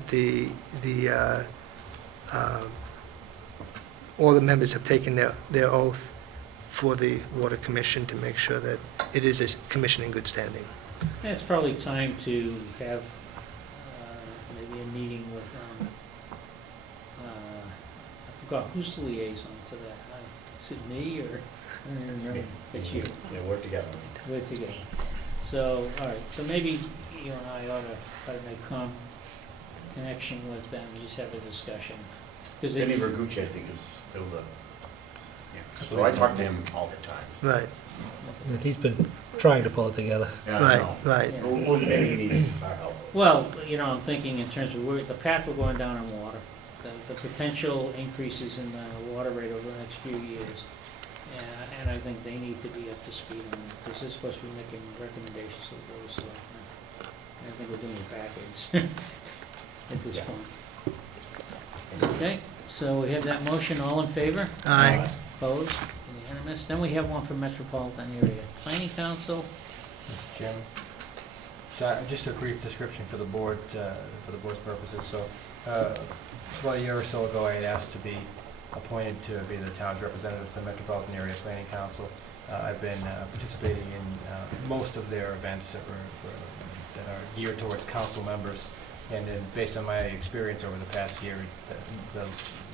all the members have taken their oath for the Water Commission to make sure that it is a commission in good standing. Yeah, it's probably time to have maybe a meeting with, I forgot, who's the liaison to that? Is it me or? I don't even remember. It's you. Yeah, work together. Good to go. So, all right, so maybe you and I ought to try to make connection with them, and just have a discussion. Because Vinny Vergucci, I think, is still the, yeah. So I talk to him all the time. Right, And he's been trying to pull it together. Yeah, I right, know. right. Yeah. Well, maybe he needs our help. Well, I'm thinking in terms of the path we're going down on water, the potential increases in the water rate over the next few years. And I think they need to be up to speed on it, because they're supposed to be making recommendations to the board of selectmen. I think we're doing it backwards at this Yeah. point. Okay, so we have that motion, all in favor? Aye. Opposed? Unanimous? Then we have one for Metropolitan Area Planning Council. Mr. Chairman. So just a brief description for the board, for the board's purposes. So about a year or so ago, I had asked to be appointed to be the town's representative to the Metropolitan Area Planning Council. I've been participating in most of their events that are geared towards council members. And then based on my experience over the past year, the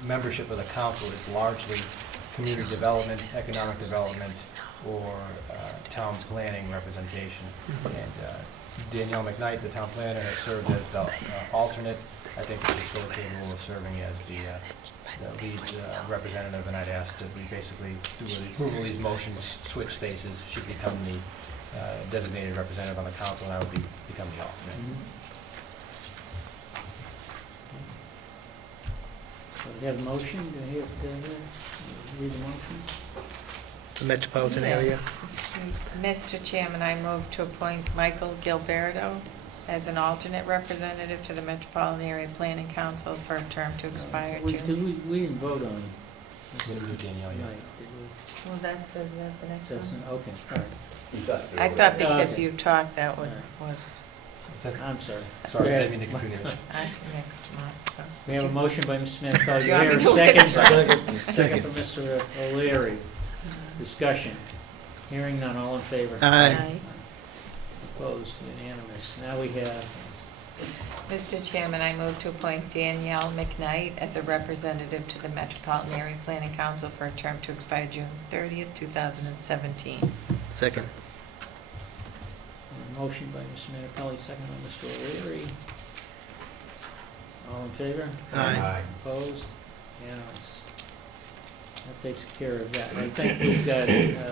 membership of the council is largely community development, economic development, or town planning representation. And Danielle McKnight, the town planner, has served as the alternate. I think she's still capable of serving as the lead representative, and I'd asked that we basically, through the approval of these motions, switch spaces. She'd become the designated representative on the council, and I would become the alternate. So we have a motion, do I hear, read the motion? The metropolitan area. Yes. Mr. Chairman, I move to appoint Michael Gilberto as an alternate representative to the Metropolitan Area Planning Council for a term to expire We June. didn't vote on it. We didn't do Danielle yet. Right, did we? Well, that says that the next Says- one. Okay, all right. He's us to I do thought it. because Okay. you talked, that All right. was I'm sorry. Sorry, I didn't mean to confuse you. next month, so. We have a motion by Mr. Smith. Do Do you you want hear me a to wait? second? Second. Second from Mr. O'Leary. Discussion. Hearing none, all in favor? Aye. Opposed, unanimous. Now we have, Mr. Chairman, I move to appoint Danielle McKnight as a representative to the Metropolitan Area Planning Council for a term to expire June 30th, 2017. Second. a motion by Mr. Minipelli, second by Mr. O'Leary. All in favor? Aye. Opposed? Unanimous. That takes care of that. I think we've got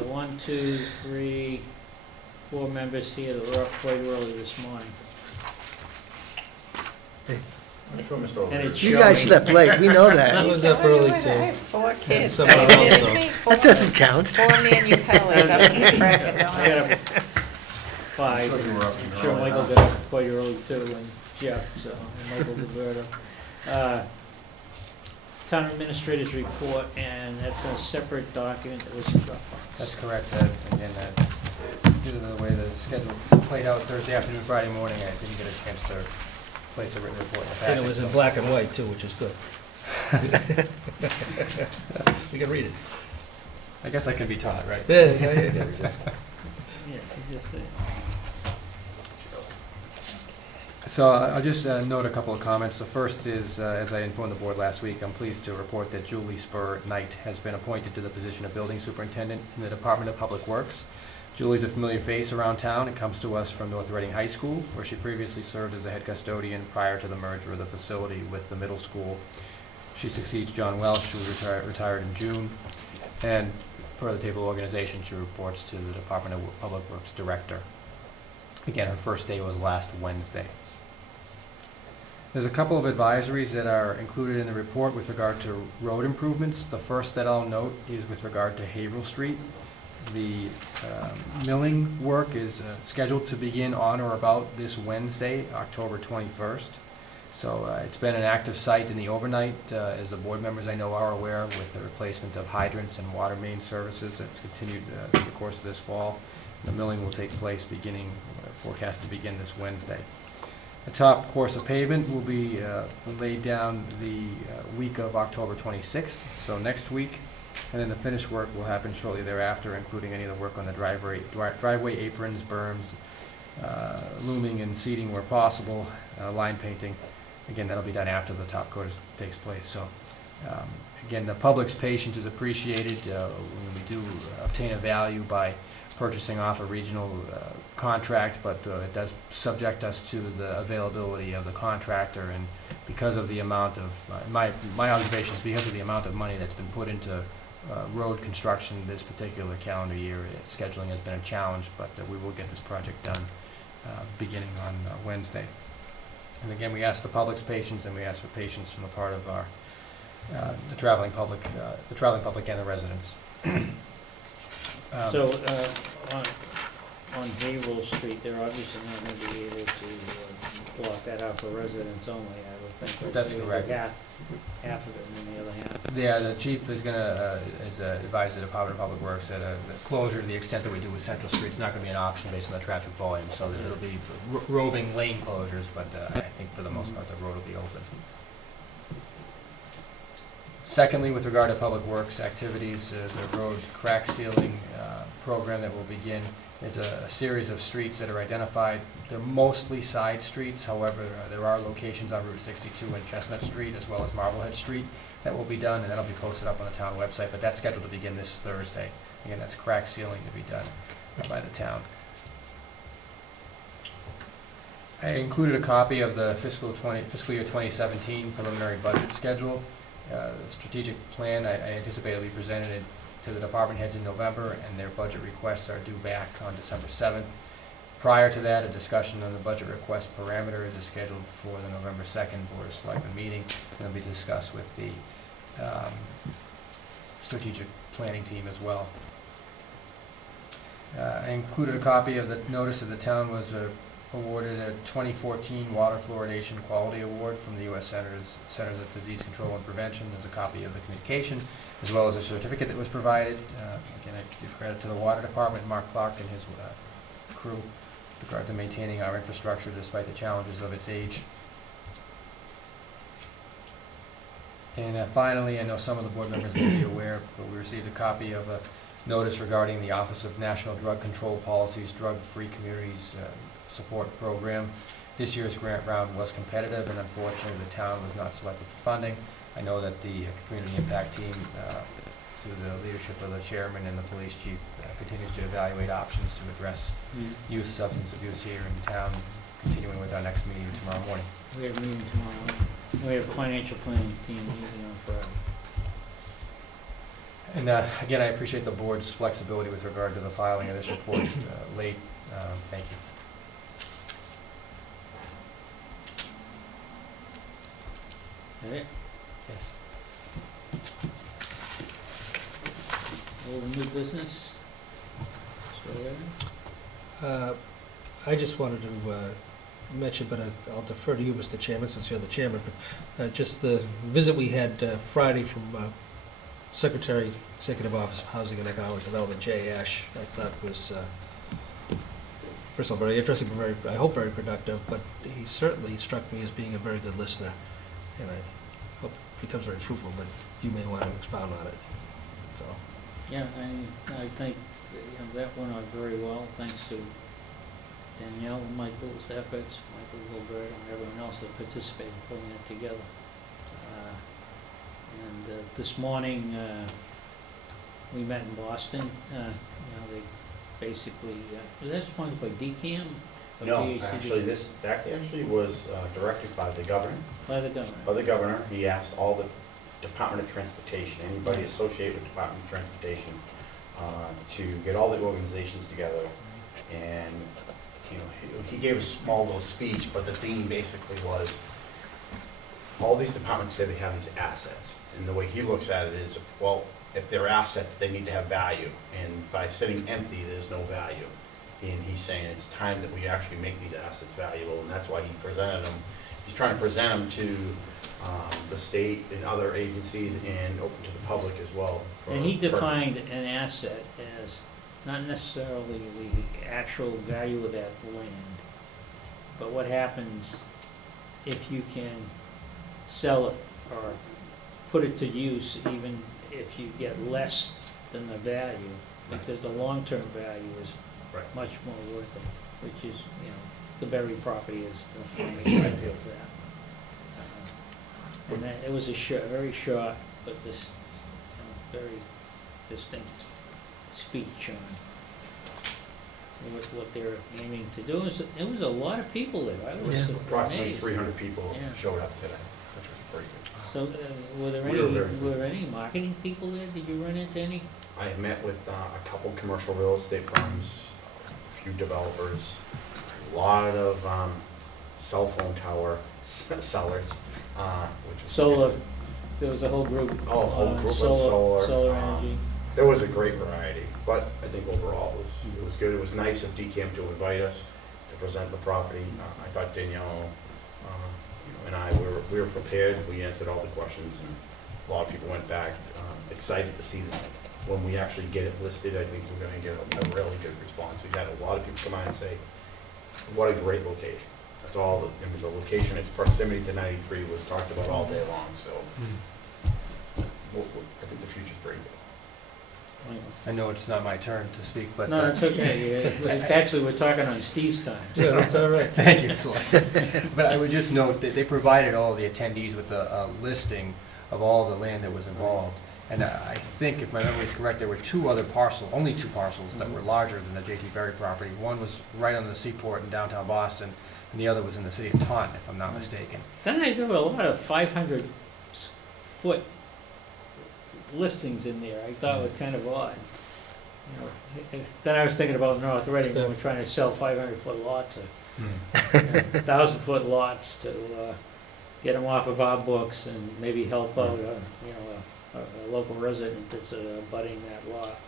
1, 2, 3, 4 members here that were up quite early this morning. I'm sure Mr. And O'Leary. it's You guys slept late, we know I that. was up early I too. have 4 kids. Someone Are you else, kidding though. me? That doesn't count. 4 Manu Pellis up in the break of dawn. I got 5. I'm sure you were up I'm sure early, Michael huh? got up quite early too, and Jeff, so, and Michael Gilberto. Town administrator's report, and that's a separate document that was in Dropbox. That's correct. Again, due to the way the schedule played out Thursday afternoon, Friday morning, I didn't get a chance to place a written report in the packet. And it was in so- black and white too, which is good. We can read it. I guess I can be taught, right? Yeah. Yeah, you just said. So I'll just note a couple of comments. The first is, as I informed the board last week, I'm pleased to report that Julie Spur Knight has been appointed to the position of building superintendent in the Department of Public Works. Julie's a familiar face around town and comes to us from North Reading High School, where she previously served as the head custodian prior to the merger of the facility with the middle school. She succeeds John Welsh, who was retired in June, and per the table of organization, she reports to the Department of Public Works Director. Again, her first day was last Wednesday. There's a couple of advisories that are included in the report with regard to road improvements. The first that I'll note is with regard to Haverhill Street. The milling work is scheduled to begin on or about this Wednesday, October 21st. So it's been an active site in the overnight, as the board members I know are aware, with the replacement of hydrants and water main services. It's continued through the course of this fall. The milling will take place forecast to begin this Wednesday. The top course of pavement will be laid down the week of October 26th, so next week. And then the finished work will happen shortly thereafter, including any of the work on the driveway aprons, berms, looming and seeding where possible, line painting. Again, that'll be done after the top coat takes place. So, again, the public's patience is appreciated. We do obtain a value by purchasing off a regional contract, but it does subject us to the availability of the contractor. And because of the amount of, my observation is because of the amount of money that's been put into road construction this particular calendar year, scheduling has been a challenge, but we will get this project done beginning on Wednesday. And again, we ask the public's patience, and we ask for patience from the part of our the traveling public and the residents. So, on Haverhill Street, they're obviously not gonna be able to block that out for residents only, I would think. That's Maybe correct. Half of it, and then the other half. Yeah, the chief is gonna, advise the Department of Public Works that the closure, to the extent that we do with Central Street, is not gonna be an option based on the traffic volume, so it'll be roving lane closures, but I think for the most part, the road will be open. Secondly, with regard to Public Works activities, the road crack sealing program that will begin is a series of streets that are identified. They're mostly side streets, however, there are locations on Route 62 and Chestnut Street, as well as Marblehead Street, that will be done, and that'll be posted up on the town website, but that's scheduled to begin this Thursday. Again, that's crack sealing to be done by the town. I included a copy of the fiscal year 2017 preliminary budget schedule. The strategic plan, I anticipate will be presented to the department heads in November, and their budget requests are due back on December 7th. Prior to that, a discussion on the budget request parameters is scheduled for the November 2nd Board of Selectmen meeting, and it'll be discussed with the strategic planning team as well. I included a copy of the notice that the town was awarded a 2014 Water Fluoridation Quality Award from the U.S. Centers of Disease Control and Prevention. There's a copy of the communication, as well as a certificate that was provided. Again, I give credit to the Water Department, Mark Clark and his crew, with regard to maintaining our infrastructure despite the challenges of its age. And finally, I know some of the board members may be aware, but we received a copy of a notice regarding the Office of National Drug Control Policy's Drug-Free Communities Support Program. This year's grant round was competitive, and unfortunately the town was not selected for funding. I know that the Community Impact Team, through the leadership of the chairman and the police chief, continues to evaluate options to address youth substance abuse here in town, continuing with our next meeting tomorrow morning. We have a meeting tomorrow. We have a financial planning team meeting on Friday. And again, I appreciate the board's flexibility with regard to the filing of this report late. Thank you. Is that it? Yes. All the new business? So, I just wanted to mention, but I'll defer to you, Mr. Chairman, since you're the chairman, but just the visit we had Friday from Secretary, Executive Office of Housing and Economic Development, Jay Ash, I thought was, first of all, very interesting, very, I hope very productive, but he certainly struck me as being a very good listener, and I hope it becomes very fruitful, but you may want to expound on it, so. yeah, I think that went on very well, thanks to Danielle and Michael's efforts, Michael Gilbert and everyone else that participated in pulling it together. And this morning, we met in Boston. They basically, was that sponsored by DCAM? Or No, DACD? actually, that actually was directed by the governor. By the governor. By the governor, he asked all the Department of Transportation, anybody associated with Department of Transportation, to get all the organizations together. And, he gave a small little speech, but the theme basically was, all these departments say they have these assets. And the way he looks at it is, well, if they're assets, they need to have value. And by sitting empty, there's no value. And he's saying it's time that we actually make these assets valuable, and that's why he presented them. he's trying to present them to the state and other agencies and open to the public as well. for And he purpose. defined an asset as not necessarily the actual value of that land, but what happens if you can sell it or put it to use, even if you get less than the value, because the long-term value is Right. much more worth it, which is, the Berry property is the farming example of that. And that, it was a very short, but this, very distinct speech on what they're aiming to do. It was a lot of people there. I was Yeah. Approximately amazed. 300 people Yeah. showed up today, which was pretty good. So, were there We any, were very were there any marketing people there? Did you run into any? I met with a couple commercial real estate firms, a few developers, a lot of cell phone tower sellers, which was. Solar, there was a whole group. Oh, a whole on group of solar. Solar energy. There was a great variety, but I think overall it was good. It was nice of DCAM to invite us to present the property. I thought Danielle and I, we were prepared. We answered all the questions, and a lot of people went back excited to see this. When we actually get it listed, I think we're going to get a really good response. We've had a lot of people come out and say, what a great location. That's all, the location, its proximity to 93 was talked about all day long, so I think the future's pretty good. I know it's not my turn to speak, but. No, that's okay. It's actually, we're talking on Steve's time. Yeah, that's all right. Thank you. But I would just note that they provided all the attendees with a listing of all the land that was involved. And I think, if my memory is correct, there were only two parcels that were larger than the J.T. Berry property. One was right on the seaport in downtown Boston, and the other was in the city of Taunton, if I'm not mistaken. Then there were a lot of 500-foot listings in there. I thought it was kind of odd. Then I was thinking about North Reading, when we're trying to sell 500-foot lots, or 1,000-foot lots to get them off of our books and maybe help out, a local resident that's abutting that lot.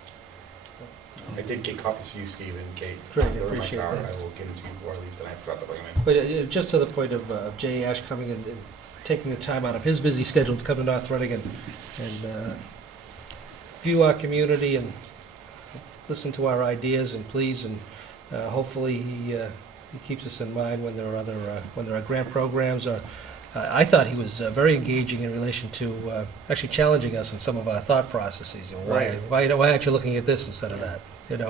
I did get copies for you, Steve, and Kate. Great, I They're in my appreciate car. that. I will give them to you before I leave tonight. I forgot to bring them in. But just to the point of Jay Ash coming in and taking the time out of his busy schedule to come to North Reading and view our community and listen to our ideas and pleas, and hopefully he keeps us in mind when there are when there are grant programs. Or I thought he was very engaging in relation to actually challenging us in some of our thought processes. Right. Why aren't you looking at this instead of that? And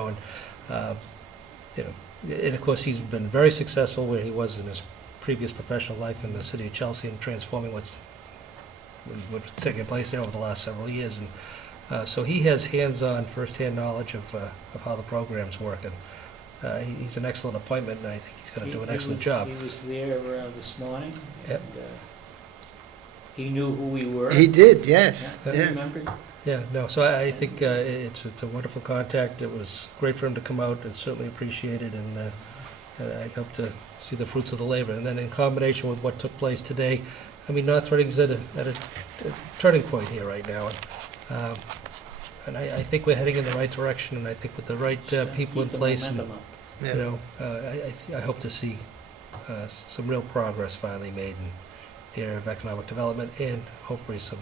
of course, he's been very successful where he was in his previous professional life in the city of Chelsea and transforming what's taking place there over the last several years. And so he has hands-on, first-hand knowledge of how the programs work. And he's an excellent appointment, and I think he's going to do an excellent job. He was there this morning. Yep. And, he knew who we were. He did, yes, Yeah, yes. remembered. Yeah, no, so I think it's a wonderful contact. It was great for him to come out. It's certainly appreciated, and I hope to see the fruits of the labor. And then in combination with what took place today, I mean, North Reading's at a turning point here right now. And I think we're heading in the right direction, and I think with the right people in Keep the place, and, momentum up. Yeah. I hope to see some real progress finally made in the area of economic development, and hopefully some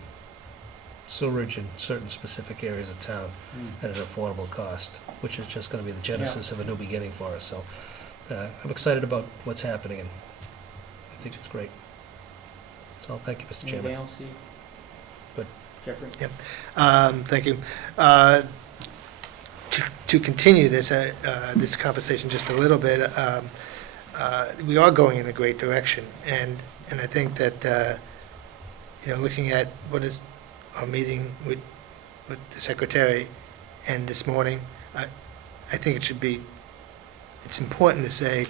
sewerage in certain specific areas of town at an affordable cost, which is just going to be the genesis of a new beginning for us. So I'm excited about what's happening, and I think it's great. That's all. Thank you, Mr. Anything Chairman. else, Steve? Good. Jeffrey? Yep. Thank you. To continue this conversation just a little bit, we are going in a great direction, and I think that, looking at what is our meeting with the secretary and this morning, I think it's important to say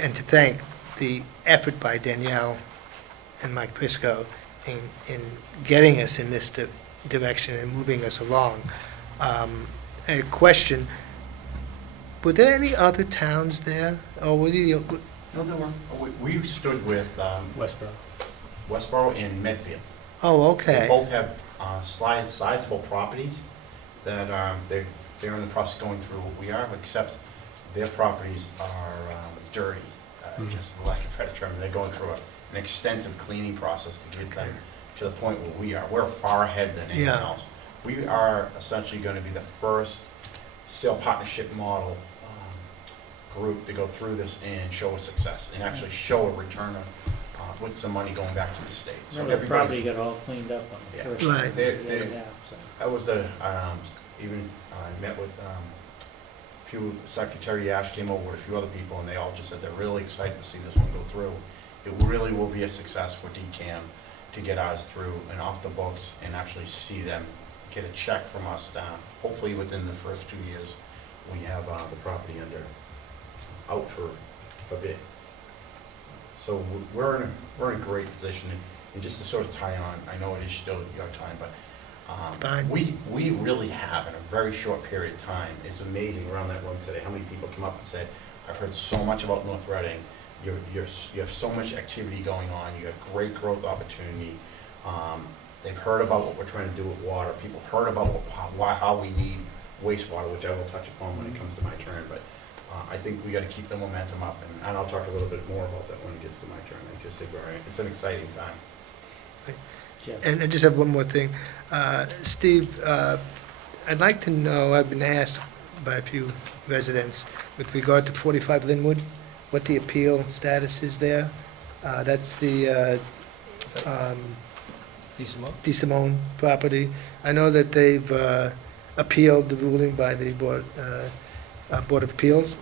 and to thank the effort by Danielle and Mike Prisco in getting us in this direction and moving us along. A question, were there any other towns there, or were the, No, there were. We stood with Westboro and Medfield. oh, They okay. both have sizable properties that they're in the process of going through what we are, except their properties are dirty, just lack of better term. They're going through an extensive cleaning process to get them to the point where we are. We're far ahead than anyone Yeah. else. We are essentially going to be the first sale partnership model group to go through this and show a success, and actually show a return of, with some money going back to the state. So The everybody, property got all cleaned up on the Yeah. first. Right. Yeah, so. that was the, even, I met with a few, Secretary Ash came over with a few other people, and they all just said they're really excited to see this one go through. It really will be a success for DCAM to get ours through and off the books, and actually see them get a check from us, hopefully within the first 2 years, we have the property out for bid. So we're in a great position, and just to sort of tie on, I know it is still your time, but Fine. we really have, in a very short period of time, it's amazing around that room today, how many people come up and said, I've heard so much about North Reading, you have so much activity going on, you have great growth opportunity. They've heard about what we're trying to do with water, people have heard about how we need wastewater, which I will touch upon when it comes to my turn, but I think we gotta keep the momentum up, and I'll talk a little bit more about that when it gets to my turn. It's an exciting time. Jeff. And I just have one more thing. Steve, I'd like to know, I've been asked by a few residents with regard to 45 Linwood, what the appeal status is there. That's the DeSimone property. I know that they've appealed the ruling by the Board of Appeals,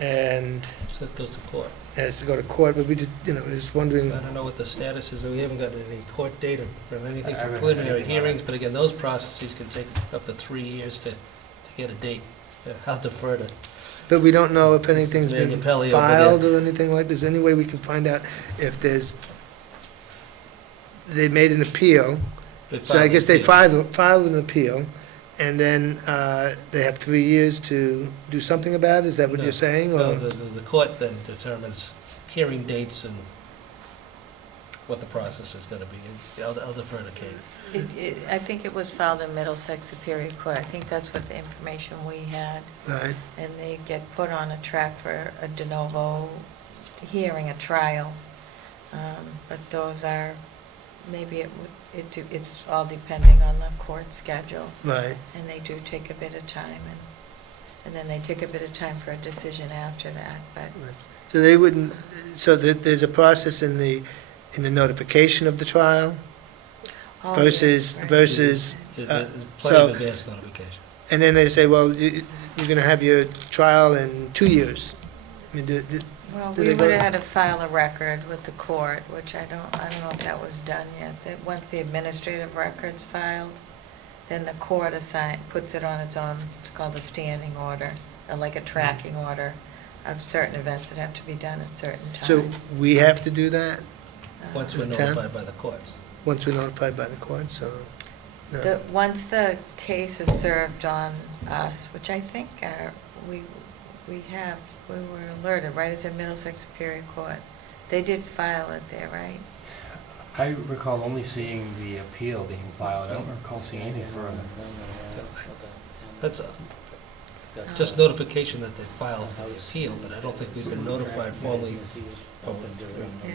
and So it goes to court. has to go to court, but we just, just wondering, I don't know what the status is, we haven't got any court date or anything I for haven't heard preliminary anything on it. hearings, but again, those processes can take up to 3 years to get a date. I'll defer to, but we don't know if anything's Mr. been Capelli over there. filed or anything like, there's any way we can find out if they made an appeal, so I guess they filed an appeal, and then they have 3 years to do something about it, is that what No. you're saying? No, Or the court then determines hearing dates and what the process is gonna be. I'll defer to Kate. I think it was filed in Middlesex Superior Court. I think that's what the information we had. Right, And they get put on a track for a de novo hearing, a trial. But those are, maybe it's all depending on the court schedule. right. And they do take a bit of time, and then they take a bit of time for a decision after that, but. So they wouldn't, so there's a process in the notification of the trial Oh, versus, yes, right. versus, There's so- plenty of advance notification. and then they say, well, you're gonna have your trial in 2 years. I mean, Well, Do we they would go- have had to file a record with the court, which I don't know if that was done yet. That once the administrative record's filed, then the court puts it on its own, it's called a standing order, or like a tracking order of certain events that have to be done at certain times. so we have to do that Once we're The town? notified by the courts. once we're notified by the court, so, no. Once the case is served on us, which I think we were alerted, right, it's at Middlesex Superior Court. They did file it there, right? I recall only seeing the appeal being filed. I don't recall seeing anything further. That's just notification that they filed for the appeal, but I don't think we've been notified formally.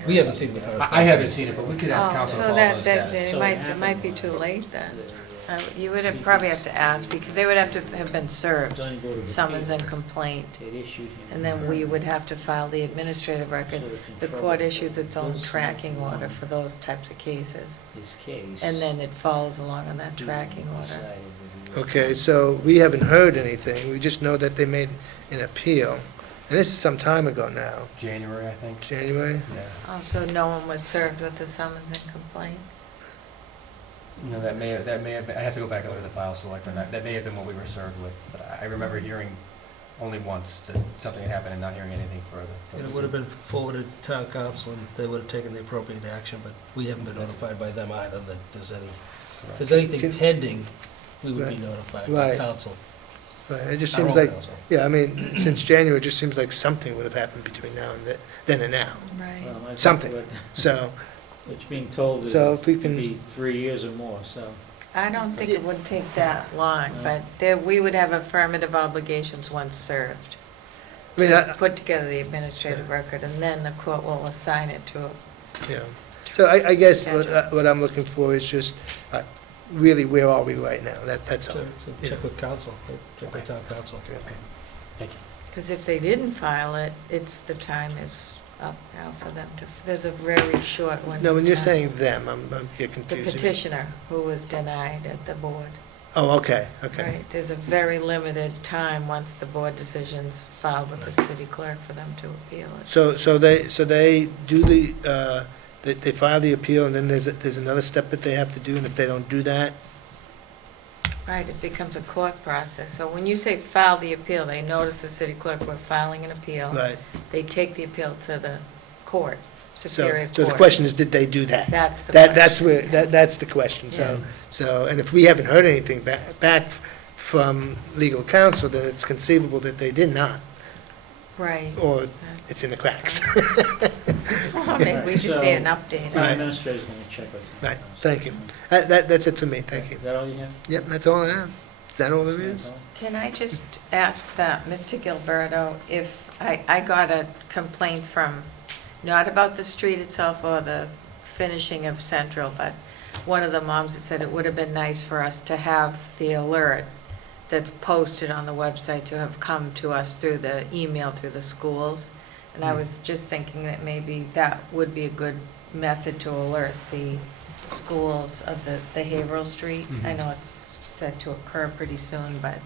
We haven't seen the correspondence. I haven't seen it, but we could ask Oh, counsel to so follow that, those that, steps. it might be too late then. You would probably have to ask, because they would have to have been served, summons and complaint, and then we would have to file the administrative record. The court issues its own tracking order for those types of cases, and then it follows along on that tracking order. Okay, so we haven't heard anything, we just know that they made an appeal, and this is some time ago now, January, I think. January? Yeah. Oh, so no one was served with the summons and complaint? No, that may have been, I have to go back over to the file selector, and that may have been what we were served with, but I remember hearing only once that something had happened and not hearing anything further. And it would have been forwarded to town council, and they would have taken the appropriate action, but we haven't been notified by them either that there's any, if there's anything Can- pending, we would be Right. notified by Right. council. Right, it just our seems own like, council. yeah, I mean, since January, it just seems like something would have happened between now and then and now, Right. Something. so, Which being told is So if we it could can- be 3 years or more, so. I don't think it would take that long, but we would have affirmative obligations once served. I mean, To put together the administrative record, and then the court will assign it to Yeah. So I guess Schedule. what I'm looking for is just, really, where are we right now? That's all. So check with council, right? Check with town council. Because if they didn't file it, the time is up now for them to, there's a very short window. No, when you're of time. saying them, I'm getting The confused. petitioner who was denied at the board. Oh, okay, okay. Right, there's a very limited time once the board decision's filed with the city clerk for them to appeal it. So they do they file the appeal, and then there's another step that they have to do, and if they don't do that, Right, it becomes a court process. So when you say file the appeal, they notice the city clerk, we're filing an appeal. right? They take the appeal to the court, So, Superior Court. so the question is, did they do that? That's the That's question. where, that's the question. So, and if we haven't heard anything back from legal counsel, then it's conceivable that they did not, Right. or it's in the cracks. Well, maybe we just need an update. Town Right. administrator's gonna check with you. Right, thank you. That's it for me, thank you. Is that all you have? Yep, that's all I have. Is that all there is? Can I just ask that, Mr. Gilberto, if, I got a complaint from, not about the street itself or the finishing of Central, but one of the moms that said it would have been nice for us to have the alert that's posted on the website to have come to us through the email through the schools. And I was just thinking that maybe that would be a good method to alert the schools of the Haverhill Street. I know it's set to occur pretty soon, but,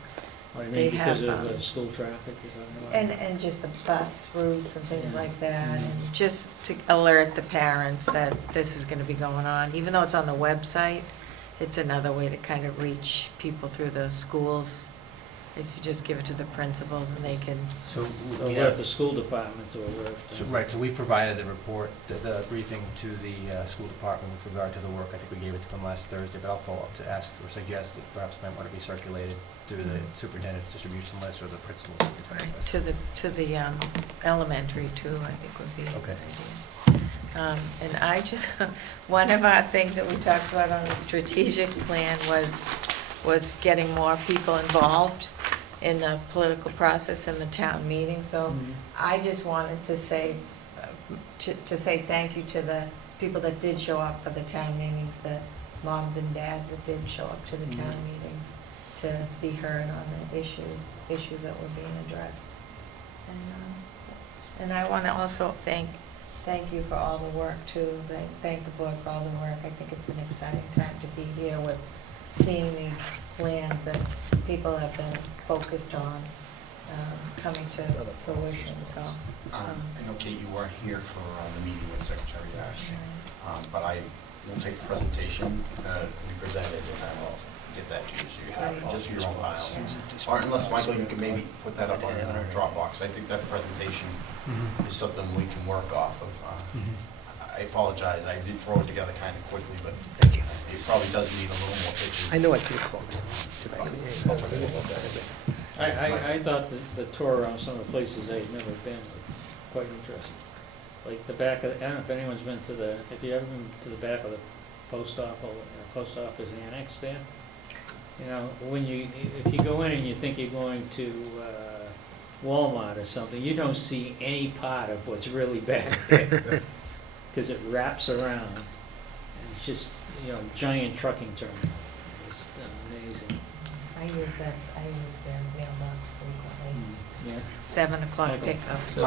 Or you They mean because have, of the school traffic, is that what? and just the bus routes and things Yeah. like that, and just to alert the parents that this is gonna be going on. Even though it's on the website, it's another way to kind of reach people through the schools. If you just give it to the principals and they can, So we Alert have, the school department to alert. right, so we provided the report, the briefing to the school department with regard to the work. I think we gave it to them last Thursday, but I'll follow up to ask or suggest that perhaps it might want to be circulated through the superintendent's distribution list or the principal's superintendent list. to the elementary too, I think would be a good Okay. idea. And I just, one of our things that we talked about on the strategic plan was getting more people involved in the political process in the town meeting. So I just wanted to say, to say thank you to the people that did show up for the town meetings, the moms and dads that did show up to the town meetings to be heard on the issues that were being addressed. And I want to also thank you for all the work too. Thank the board for all the work. I think it's an exciting time to be here with seeing these plans that people have been focused on coming to fruition, so. I know, Kate, you weren't here for the meeting with Secretary Ash, but I will take the presentation we presented, and I will get that to you, so you have it, just for your own files. Or unless, Michael, you can maybe put that up on Dropbox. I think that presentation is something we can work off of. I apologize, I did throw it together kind of quickly, but Thank you. it probably does need a little more pictures. I know I could have called you I thought the tour around some of the places they've never been was quite interesting. Like the back of, I don't know if anyone's been to have you ever been to the back of the post office annex there? You know, if you go in and you think you're going to Walmart or something, you don't see any part of what's really back there. Because it wraps around. And it's just, giant trucking terminal. It's amazing. I use their mailbox frequently. Yeah. 7 o'clock Michael. pickup. So,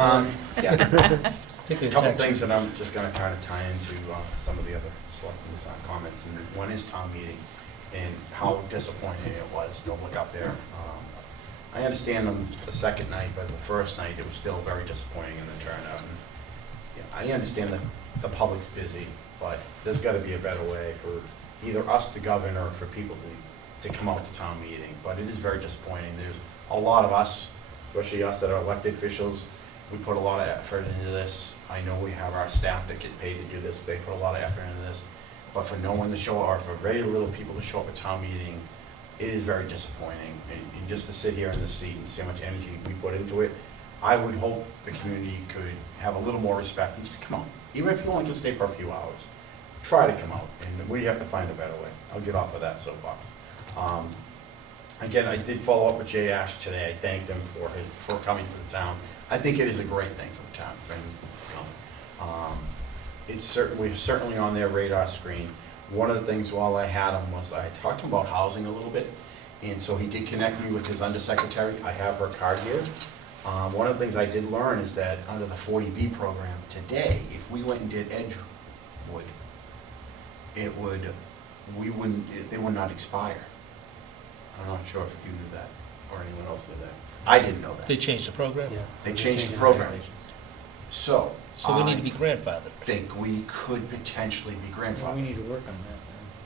Yeah. particularly A couple text. things that I'm just gonna kind of tie into some of the other selectmen's comments, and one is town meeting, and how disappointing it was to look up there. I understand on the second night, but the first night, it was still very disappointing in the turnout. And, I understand that the public's busy, but there's gotta be a better way for either us to govern or for people to come out to town meeting, but it is very disappointing. There's a lot of us, especially us that are elected officials, we put a lot of effort into this. I know we have our staff that get paid to do this, they put a lot of effort into this, but for no one to show up, or for very little people to show up at town meeting, it is very disappointing. And just to sit here in this seat and see how much energy we put into it, I would hope the community could have a little more respect and just come out. Even if you only can stay for a few hours, try to come out, and we have to find a better way. I'll get off of that soapbox. Again, I did follow up with Jay Ash today. I thanked him for coming to the town. I think it is a great thing for the town for him to come. we're certainly on their radar screen. One of the things while I had him was I talked to him about housing a little bit, and so he did connect me with his undersecretary. I have her card here. One of the things I did learn is that under the 40B program today, if we went and did Edgewood, they would not expire. I'm not sure if you knew that, or anyone else knew that. I didn't know They that. changed the program? Yeah. They changed the program. So. So we need to I be grandfathered. think we could potentially be Well, we grandfathered. need to work on that.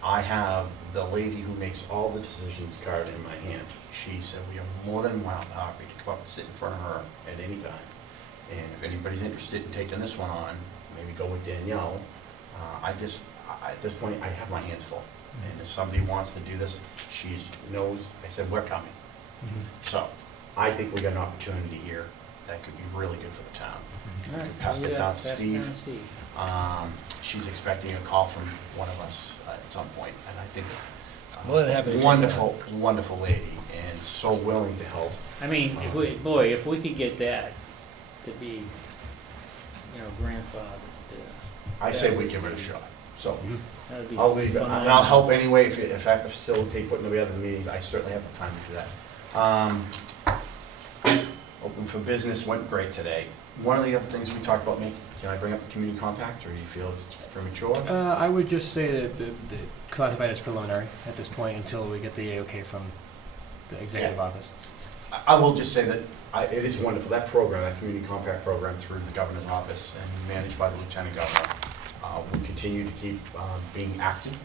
I have the lady who makes all the decisions card in my hand. She said we are more than happy to come up and sit in front of her at any time. And if anybody's interested in taking this one on, maybe go with Danielle. At this point, I have my hands full. And if somebody wants to do this, she knows, I said, we're coming. So I think we got an opportunity here that could be really good for the town. All right. Pass that down to Pass it Steve. down to Steve. She's expecting a call from one of us at some point, and I think Well, that happened to wonderful, wonderful lady, and so willing to help. I mean, if we could get that to be, grandfathered, I say we give it a shot. So that'd be. I'll leave it, and phenomenal. I'll help anyway. If I have to facilitate putting together the meetings, I certainly have the time to do that. Open for business went great today. One of the other things we talked about, can I bring up the community compact, or do you feel it's premature? I would just say that the classified as preliminary at this point until we get the A-OK from the executive office. I will just say that it is wonderful, that program, that community compact program through the governor's office and managed by the lieutenant governor, will continue to keep being active,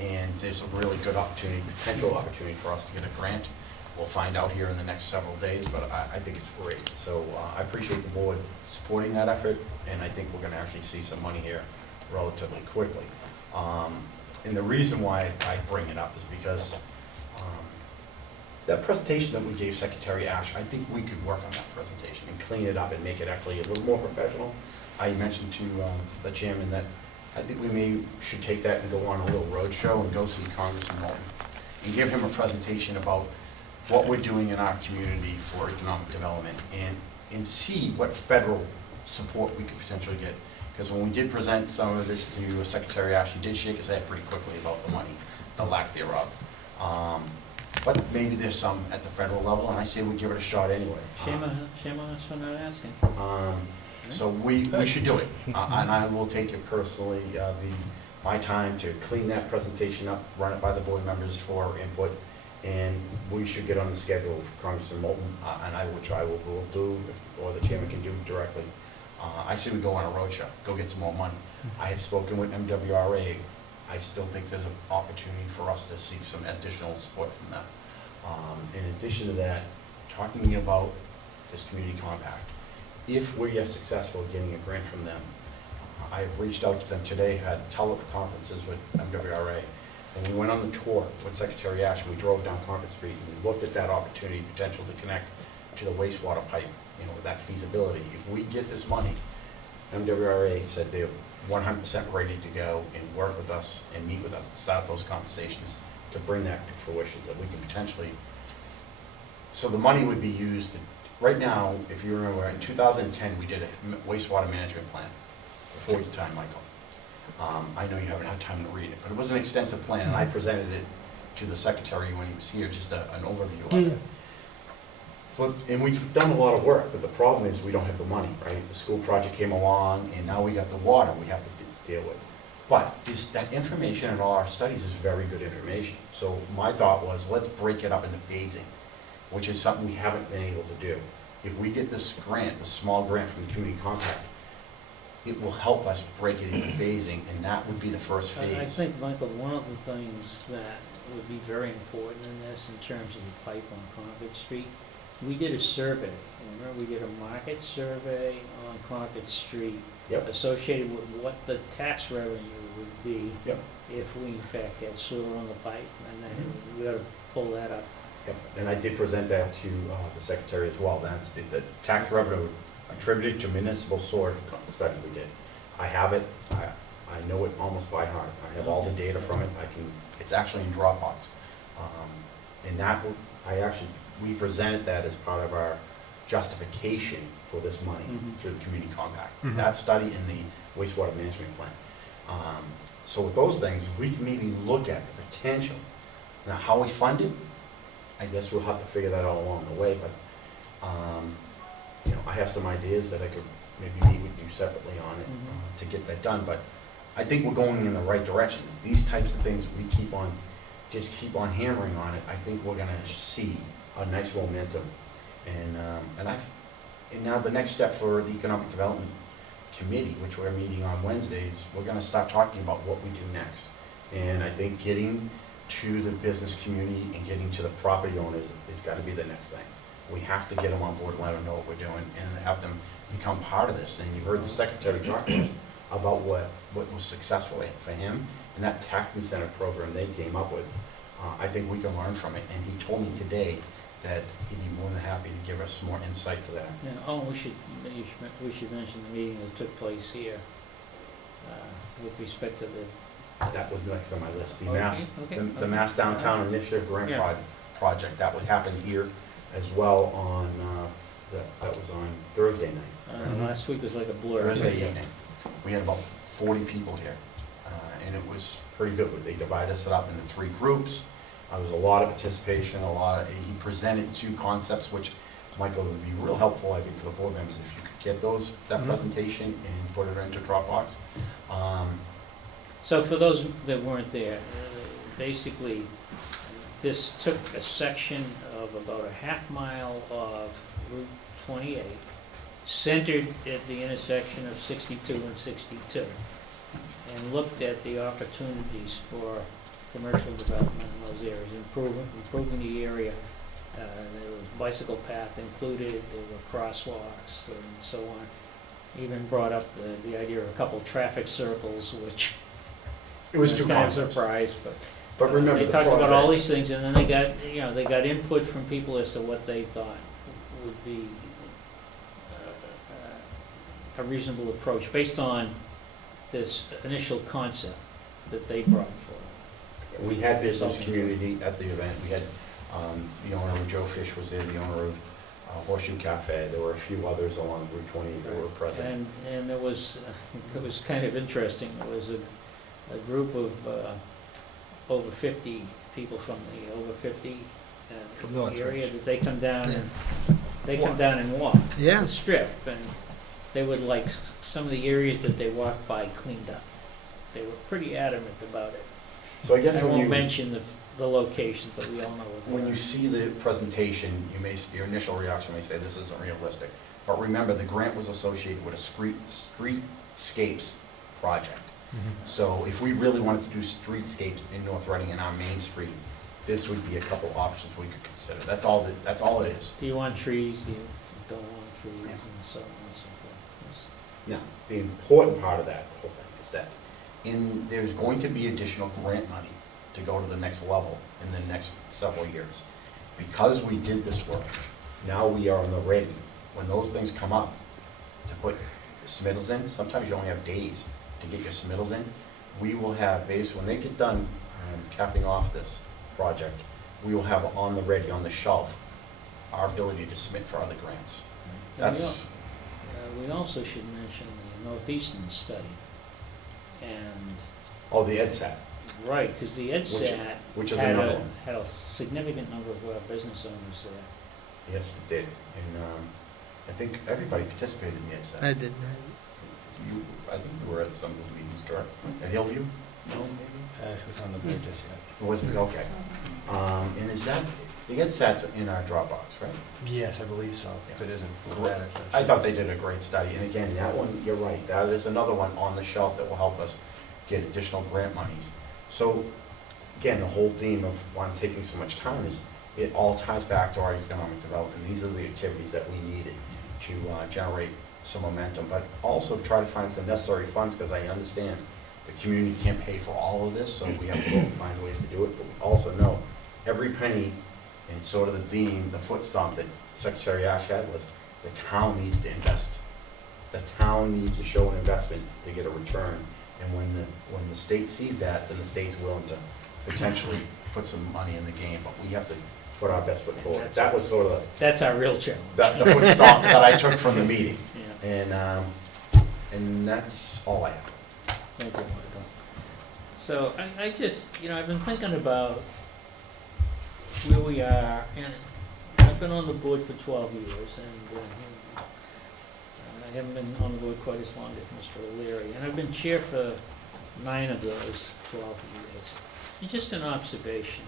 and there's a really good opportunity, potential opportunity for us to get a grant. We'll find out here in the next several days, but I think it's great. So I appreciate the board supporting that effort, and I think we're gonna actually see some money here relatively quickly. And the reason why I bring it up is because that presentation that we gave Secretary Ash, I think we could work on that presentation and clean it up and make it actually a little more professional. I mentioned to the chairman that I think we should take that and go on a little road show and go see Congressman Moulton and give him a presentation about what we're doing in our community for economic development and see what federal support we could potentially get. Because when we did present some of this to Secretary Ash, he did shake his head pretty quickly about the money, the lack thereof. But maybe there's some at the federal level, and I say we give it a shot anyway. Shame on us for not asking. So we should do it, and I will take it personally, my time to clean that presentation up, run it by the board members for input, and we should get on the schedule for Congressman Moulton, which I will do, or the chairman can do directly. I say we go on a roadshow, go get some more money. I have spoken with MWRA. I still think there's an opportunity for us to seek some additional support from them. In addition to that, talking about this community compact, if we are successful getting a grant from them, I have reached out to them today, had teleconferences with MWRA, and we went on the tour with Secretary Ash, and we drove down Concord Street, and we looked at that opportunity, potential to connect to the wastewater pipe, that feasibility. If we get this money, MWRA said they're 100% ready to go and work with us and meet with us and start those conversations to bring that to fruition, that we can potentially, so the money would be used, right now, if you remember, in 2010, we did a wastewater management plan, before your time, Michael. I know you haven't had time to read it, but it was an extensive plan, and I presented it to the secretary when he was here, just an overview of it. And we've done a lot of work, but the problem is we don't have the money, right? The school project came along, and now we got the water we have to deal with. But that information in all our studies is very good information. So my thought was, let's break it up into phasing, which is something we haven't been able to do. If we get this grant, this small grant from the community compact, it will help us break it into phasing, and that would be the first phase. I think, Michael, one of the things that would be very important in this, in terms of the pipe on Concord Street, we did a survey. Remember, we did a market survey on Concord Street associated with what the tax revenue would be if we in fact had sewer on the pipe, and then we ought to pull that up. And I did present that to the secretary as well. That's the tax revenue attributed to municipal sewer study we did. I have it. I know it almost by heart. I have all the data from it. It's actually in Dropbox. And that we presented that as part of our justification for this money Mhm. through the community compact. Mhm. That study in the wastewater management plan. So with those things, if we can maybe look at the potential. Now, how we fund it, I guess we'll have to figure that out along the way, but, you know, I have some ideas that I could maybe meet with you separately on it Mhm. to get that done, but I think we're going in the right direction. These types of things, we keep on hammering on it, I think we're gonna see a nice momentum. And now the next step for the Economic Development Committee, which we're meeting on Wednesdays, we're gonna start talking about what we do next. And I think getting to the business community and getting to the property owners is gotta be the next thing. We have to get them on board, let them know what we're doing, and have them become part of this. And you heard the secretary talk about what was successful for him, and that tax incentive program they came up with. I think we can learn from it, and he told me today that he'd be more than happy to give us more insight to that. Yeah, we should mention the meeting that took place here, with respect to the. That was next on my list, the Okay. Mass Downtown Initiative Grant Yeah. Project. That would happen here as well on, that was on Thursday night. Last week was like a blur. Thursday evening. We had about 40 people here, and it was pretty good. They divided us up into 3 groups. There was a lot of participation, he presented 2 concepts, which, Michael, would be real helpful, I think, for the board members, if you could get that presentation and put it into Dropbox. So for those that weren't there, basically, this took a section of about a half mile of Route 28, centered at the intersection of 62 and 62, and looked at the opportunities for commercial development in those areas, improving the area. There was bicycle path included, there were crosswalks and so on. Even brought up the idea of a couple traffic circles, which It was I 2 kind of concepts. surprised, But remember, they the talked about all project- these things, and then they got input from people as to what they thought would be a reasonable approach, based on this initial concept that they brought forward. We had business community at the event. We had the owner of Joe Fish was there, the owner of Horseshoe Cafe. There were a few others along Route 20 that were present. And it was kind of interesting. There was a group of over 50 people from the over 50 From Northridge. area that they come down Yeah. and walk Yeah. the strip, and they would like some of the areas that they walked by cleaned up. They were pretty adamant about it. So I guess I when won't you, mention the locations, but we all know what they when are. you see the presentation, your initial reaction may say, this isn't realistic. But remember, the grant was associated with a streetscapes project. So if we really wanted to do streetscapes in North Reading in our main street, this would be a couple options we could consider. That's all it is. Do you want trees? Do you don't want trees, and so on and so forth? Now, the important part of that whole thing is that there's going to be additional grant money to go to the next level in the next several years. Because we did this work, now we are on the ready, when those things come up, to put submittals in. Sometimes you only have days to get your submittals in. We will have, when they get done capping off this project, we will have on the ready, on the shelf, our ability to submit for other grants. And That's, we also should mention the Northeastern study. And, oh, the EdSat. right, because the EdSat which is had another one. had a significant number of business owners there. Yes, it did. And I think everybody participated in the EdSat. I did I think you were at some of those meetings, correct? At Hillview? No, maybe? She was on the board just yet. It wasn't, okay. And is that, the EdSat's in our Dropbox, right? Yes, I believe so. If it isn't, we'll add it. I thought they did a great study, and again, that one, you're right, that is another one on the shelf that will help us get additional grant monies. So, again, the whole theme of why I'm taking so much time is, it all ties back to our economic development. These are the activities that we needed to generate some momentum, but also try to find some necessary funds, because I understand the community can't pay for all of this, so we have to go and find ways to do it, but we also know every penny, and sort of the theme, the foot stomp that Secretary Ash had was, the town needs to invest. The town needs to show an investment to get a return, and when the state sees that, then the state's willing to potentially put some money in the game, but we have to put our best foot forward. That was sort of That's our real challenge. the foot stomp that I took from the meeting. Yeah. And that's all I have. Thank you, Michael. So I just, I've been thinking about where we are, and I've been on the board for 12 years, and I haven't been on the board quite as long as Mr. O'Leary, and I've been chair for 9 of those 12 years. And just an observation,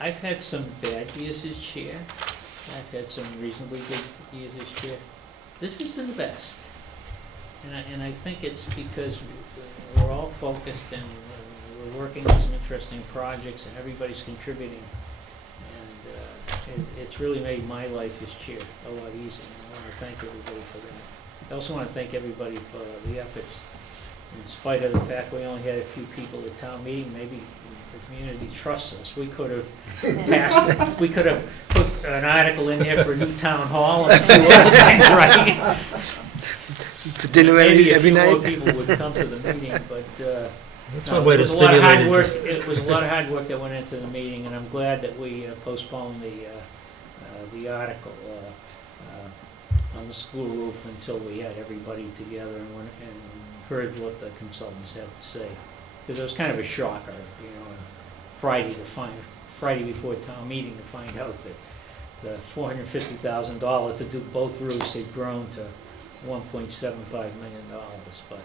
I've had some bad years as chair, I've had some reasonably good years as chair. This has been the best. And I think it's because we're all focused and we're working on some interesting projects and everybody's contributing. And it's really made my life as chair a lot easier. And I want to thank everybody for that. I also want to thank everybody for the efforts. In spite of the fact we only had a few people at town meeting, maybe the community trusts us. We could have passed, we could have put an article in there for a new town hall and a few other things, right? For dinner Maybe every a few more night? people would come to the meeting, but That's no, one way it to was a lot of stimulate hard work. interest. It was a lot of hard work that went into the meeting, and I'm glad that we postponed the article on the school roof until we had everybody together and heard what the consultants had to say. Because it was kind of a shocker, Friday before town meeting to find out that the $450,000 to do both roofs had grown to $1.75 million. But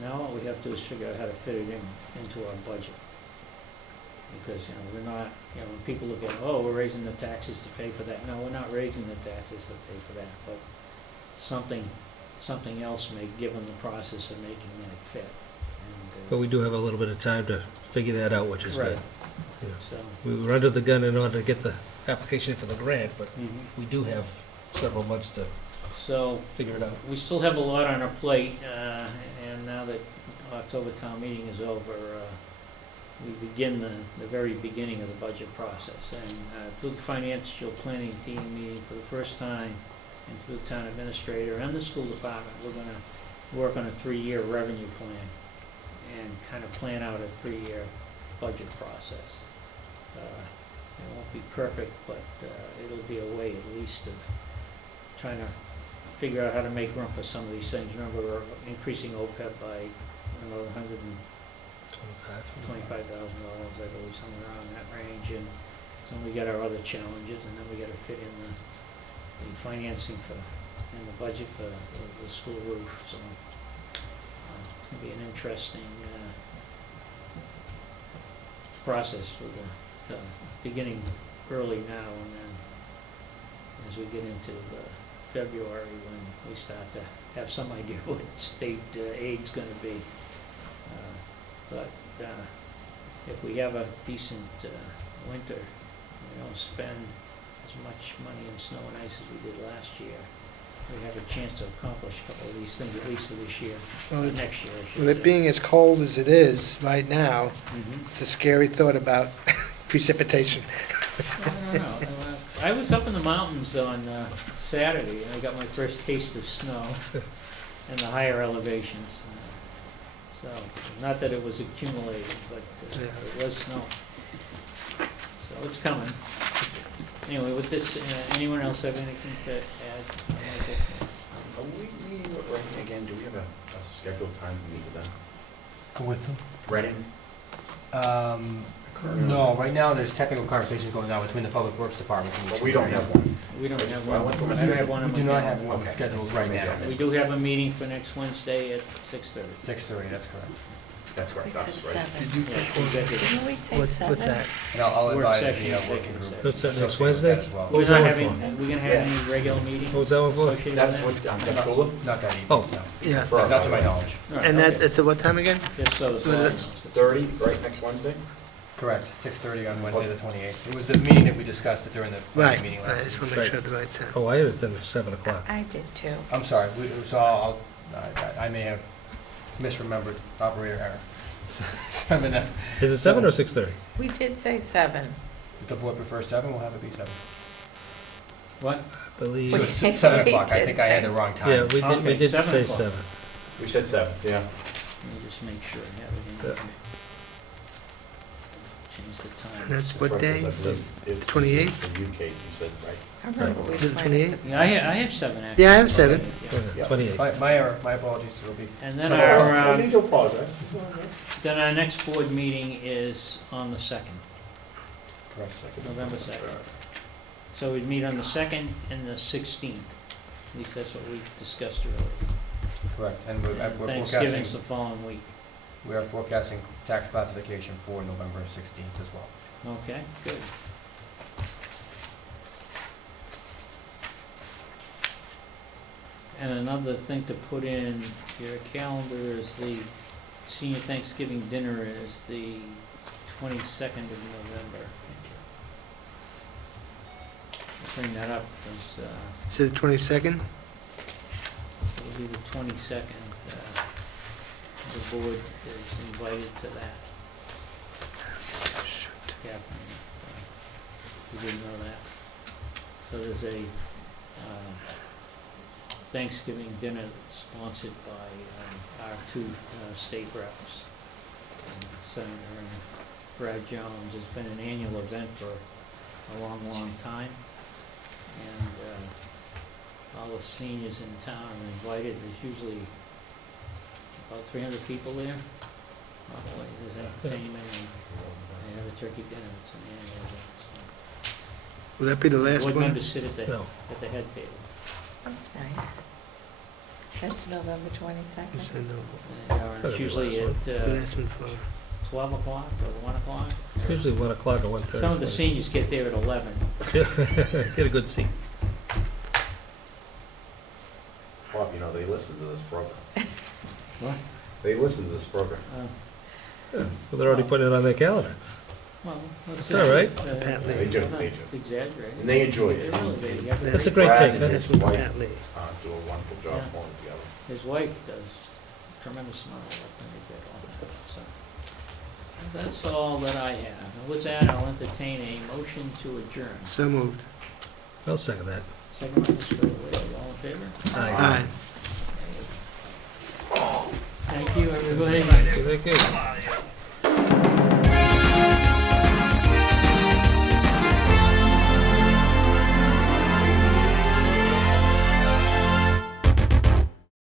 now all we have to do is figure out how to fit it into our budget. Because, we're not, when people look at, we're raising the taxes to pay for that. No, we're not raising the taxes to pay for that, but something else may, given the process of making that fit. And, But we do have a little bit of time to figure that out, which is good. Right. Yeah. So, We were under the gun in order to get the application for the grant, but mhm. we do have several months to So, figure it out. we still have a lot on our plate, and now that October town meeting is over, we begin the very beginning of the budget process. And through the financial planning team meeting for the first time, and through the town administrator and the school department, we're going to work on a 3-year revenue plan and kind of plan out a 3-year budget process. It won't be perfect, but it'll be a way at least of trying to figure out how to make room for some of these things. Remember, we're increasing OPEB by another $125,000, I believe, somewhere around that range. And then we got our other challenges, and then we got to fit in the financing in the budget for the school roof. So it's going to be an interesting process for the beginning early now, and then as we get into February, when we start to have some idea what state aid's going to be. But if we have a decent winter, we don't spend as much money in snow and ice as we did last year, we have a chance to accomplish a couple of these things, at least for this year, Well, or it- next year, I should With it say. being as cold as it is right now, Mhm. it's a scary thought about precipitation. I don't know. I was up in the mountains on Saturday, and I got my first taste of snow in the higher elevations. So, not that it was accumulated, but it was snow. So it's coming. Anyway, with this, anyone else have anything to add? Are we meeting with Reading again? Do we have a scheduled time to meet with them? With them? Reading? No, right now, there's technical conversations going on between the Public Works Department and But we don't have one. We don't have Well, one. what's the We matter? do have one on We do the not have calendar. one Okay. scheduled right now. We do have a meeting for next Wednesday at 6:30. 6:30, that's correct. That's right, We said that's right. 7. Yeah, executive. Didn't we say 7? What's that? And I'll Work advise session, the working executive group. session. What's that, next associated with Wednesday? that as well. We're Who's not that having, for? we're gonna have any regular meetings What was that one for? associated with That's that? what, Tulip? Not that evening, Oh. no. Yeah, For- Not to my knowledge. All right, and that, okay. it's at what time again? Just so the So board that's knows. 30, right, next Wednesday? Correct, 6:30 on Wednesday, the 28th. It was the meeting that we discussed during the Right, meeting I last just week. want to make sure the right time. Oh, I had it then at 7 o'clock. I did too. I'm sorry, so I may have misremembered operator error. 7, Is it 7 or 6:30? We did say 7. if the board prefers 7, we'll have it be 7. What? I believe, So We- it's 7 we o'clock, I did think I had say- the wrong time. yeah, we Okay, did 7 say o'clock. 7. We said 7, yeah. Let me just make sure I have it in. change the time. And that's what day? It's 28th? For you, Kate, you said, right? I remember we Is it planned it 28th? Yeah, I have 7, actually. Yeah, I have 7. Yeah. 28. My error, my apologies, it'll be. And then No need to apologize. then our next board meeting is on the 2nd, Correct. November 2nd. So we'd meet on the 2nd and the 16th. At least that's what we discussed earlier. Correct, and we're And forecasting, Thanksgiving's the following week. we are forecasting tax classification for November 16th as well. Okay, good. And another thing to put in your calendar is the senior Thanksgiving dinner is the 22nd of November. I'll bring that up because Is it the 22nd? it'll be the 22nd. The board is invited to that. Catherine, you didn't know that. So there's a Thanksgiving dinner that's sponsored by our 2 state reps, Senator and Brad Jones. It's been an annual event for a long, long time. And all the seniors in town are invited. There's usually about 300 people there. Probably. There's entertainment and they have a turkey dinner. It's an annual event. So. Will that be the last Board one? members sit at No. the head table. That's nice. That's November Yes, 22nd. I know. And it's usually The at last one for, 12 o'clock or 1 o'clock. It's usually 1 o'clock or 1:30. Some of the seniors get there at 11. Get a good seat. Bob, you know, they listen to this program. What? They listen to this program. Well, they're already putting it on their calendar. Well, It's all right. Pat They Lee. do, I'm not they do. exaggerating. And they enjoy it. They have That's a great Brad take. and That's- That's with wife, Pat Lee. Do a wonderful job Yeah. pulling together. His wife does tremendous amount of work when they get on that, so. That's all that I have. And with that, I'll entertain a motion to adjourn. So moved. I'll second that. Second by Mr. Wade, all in favor? Aye. Thank you, everybody. Thank you.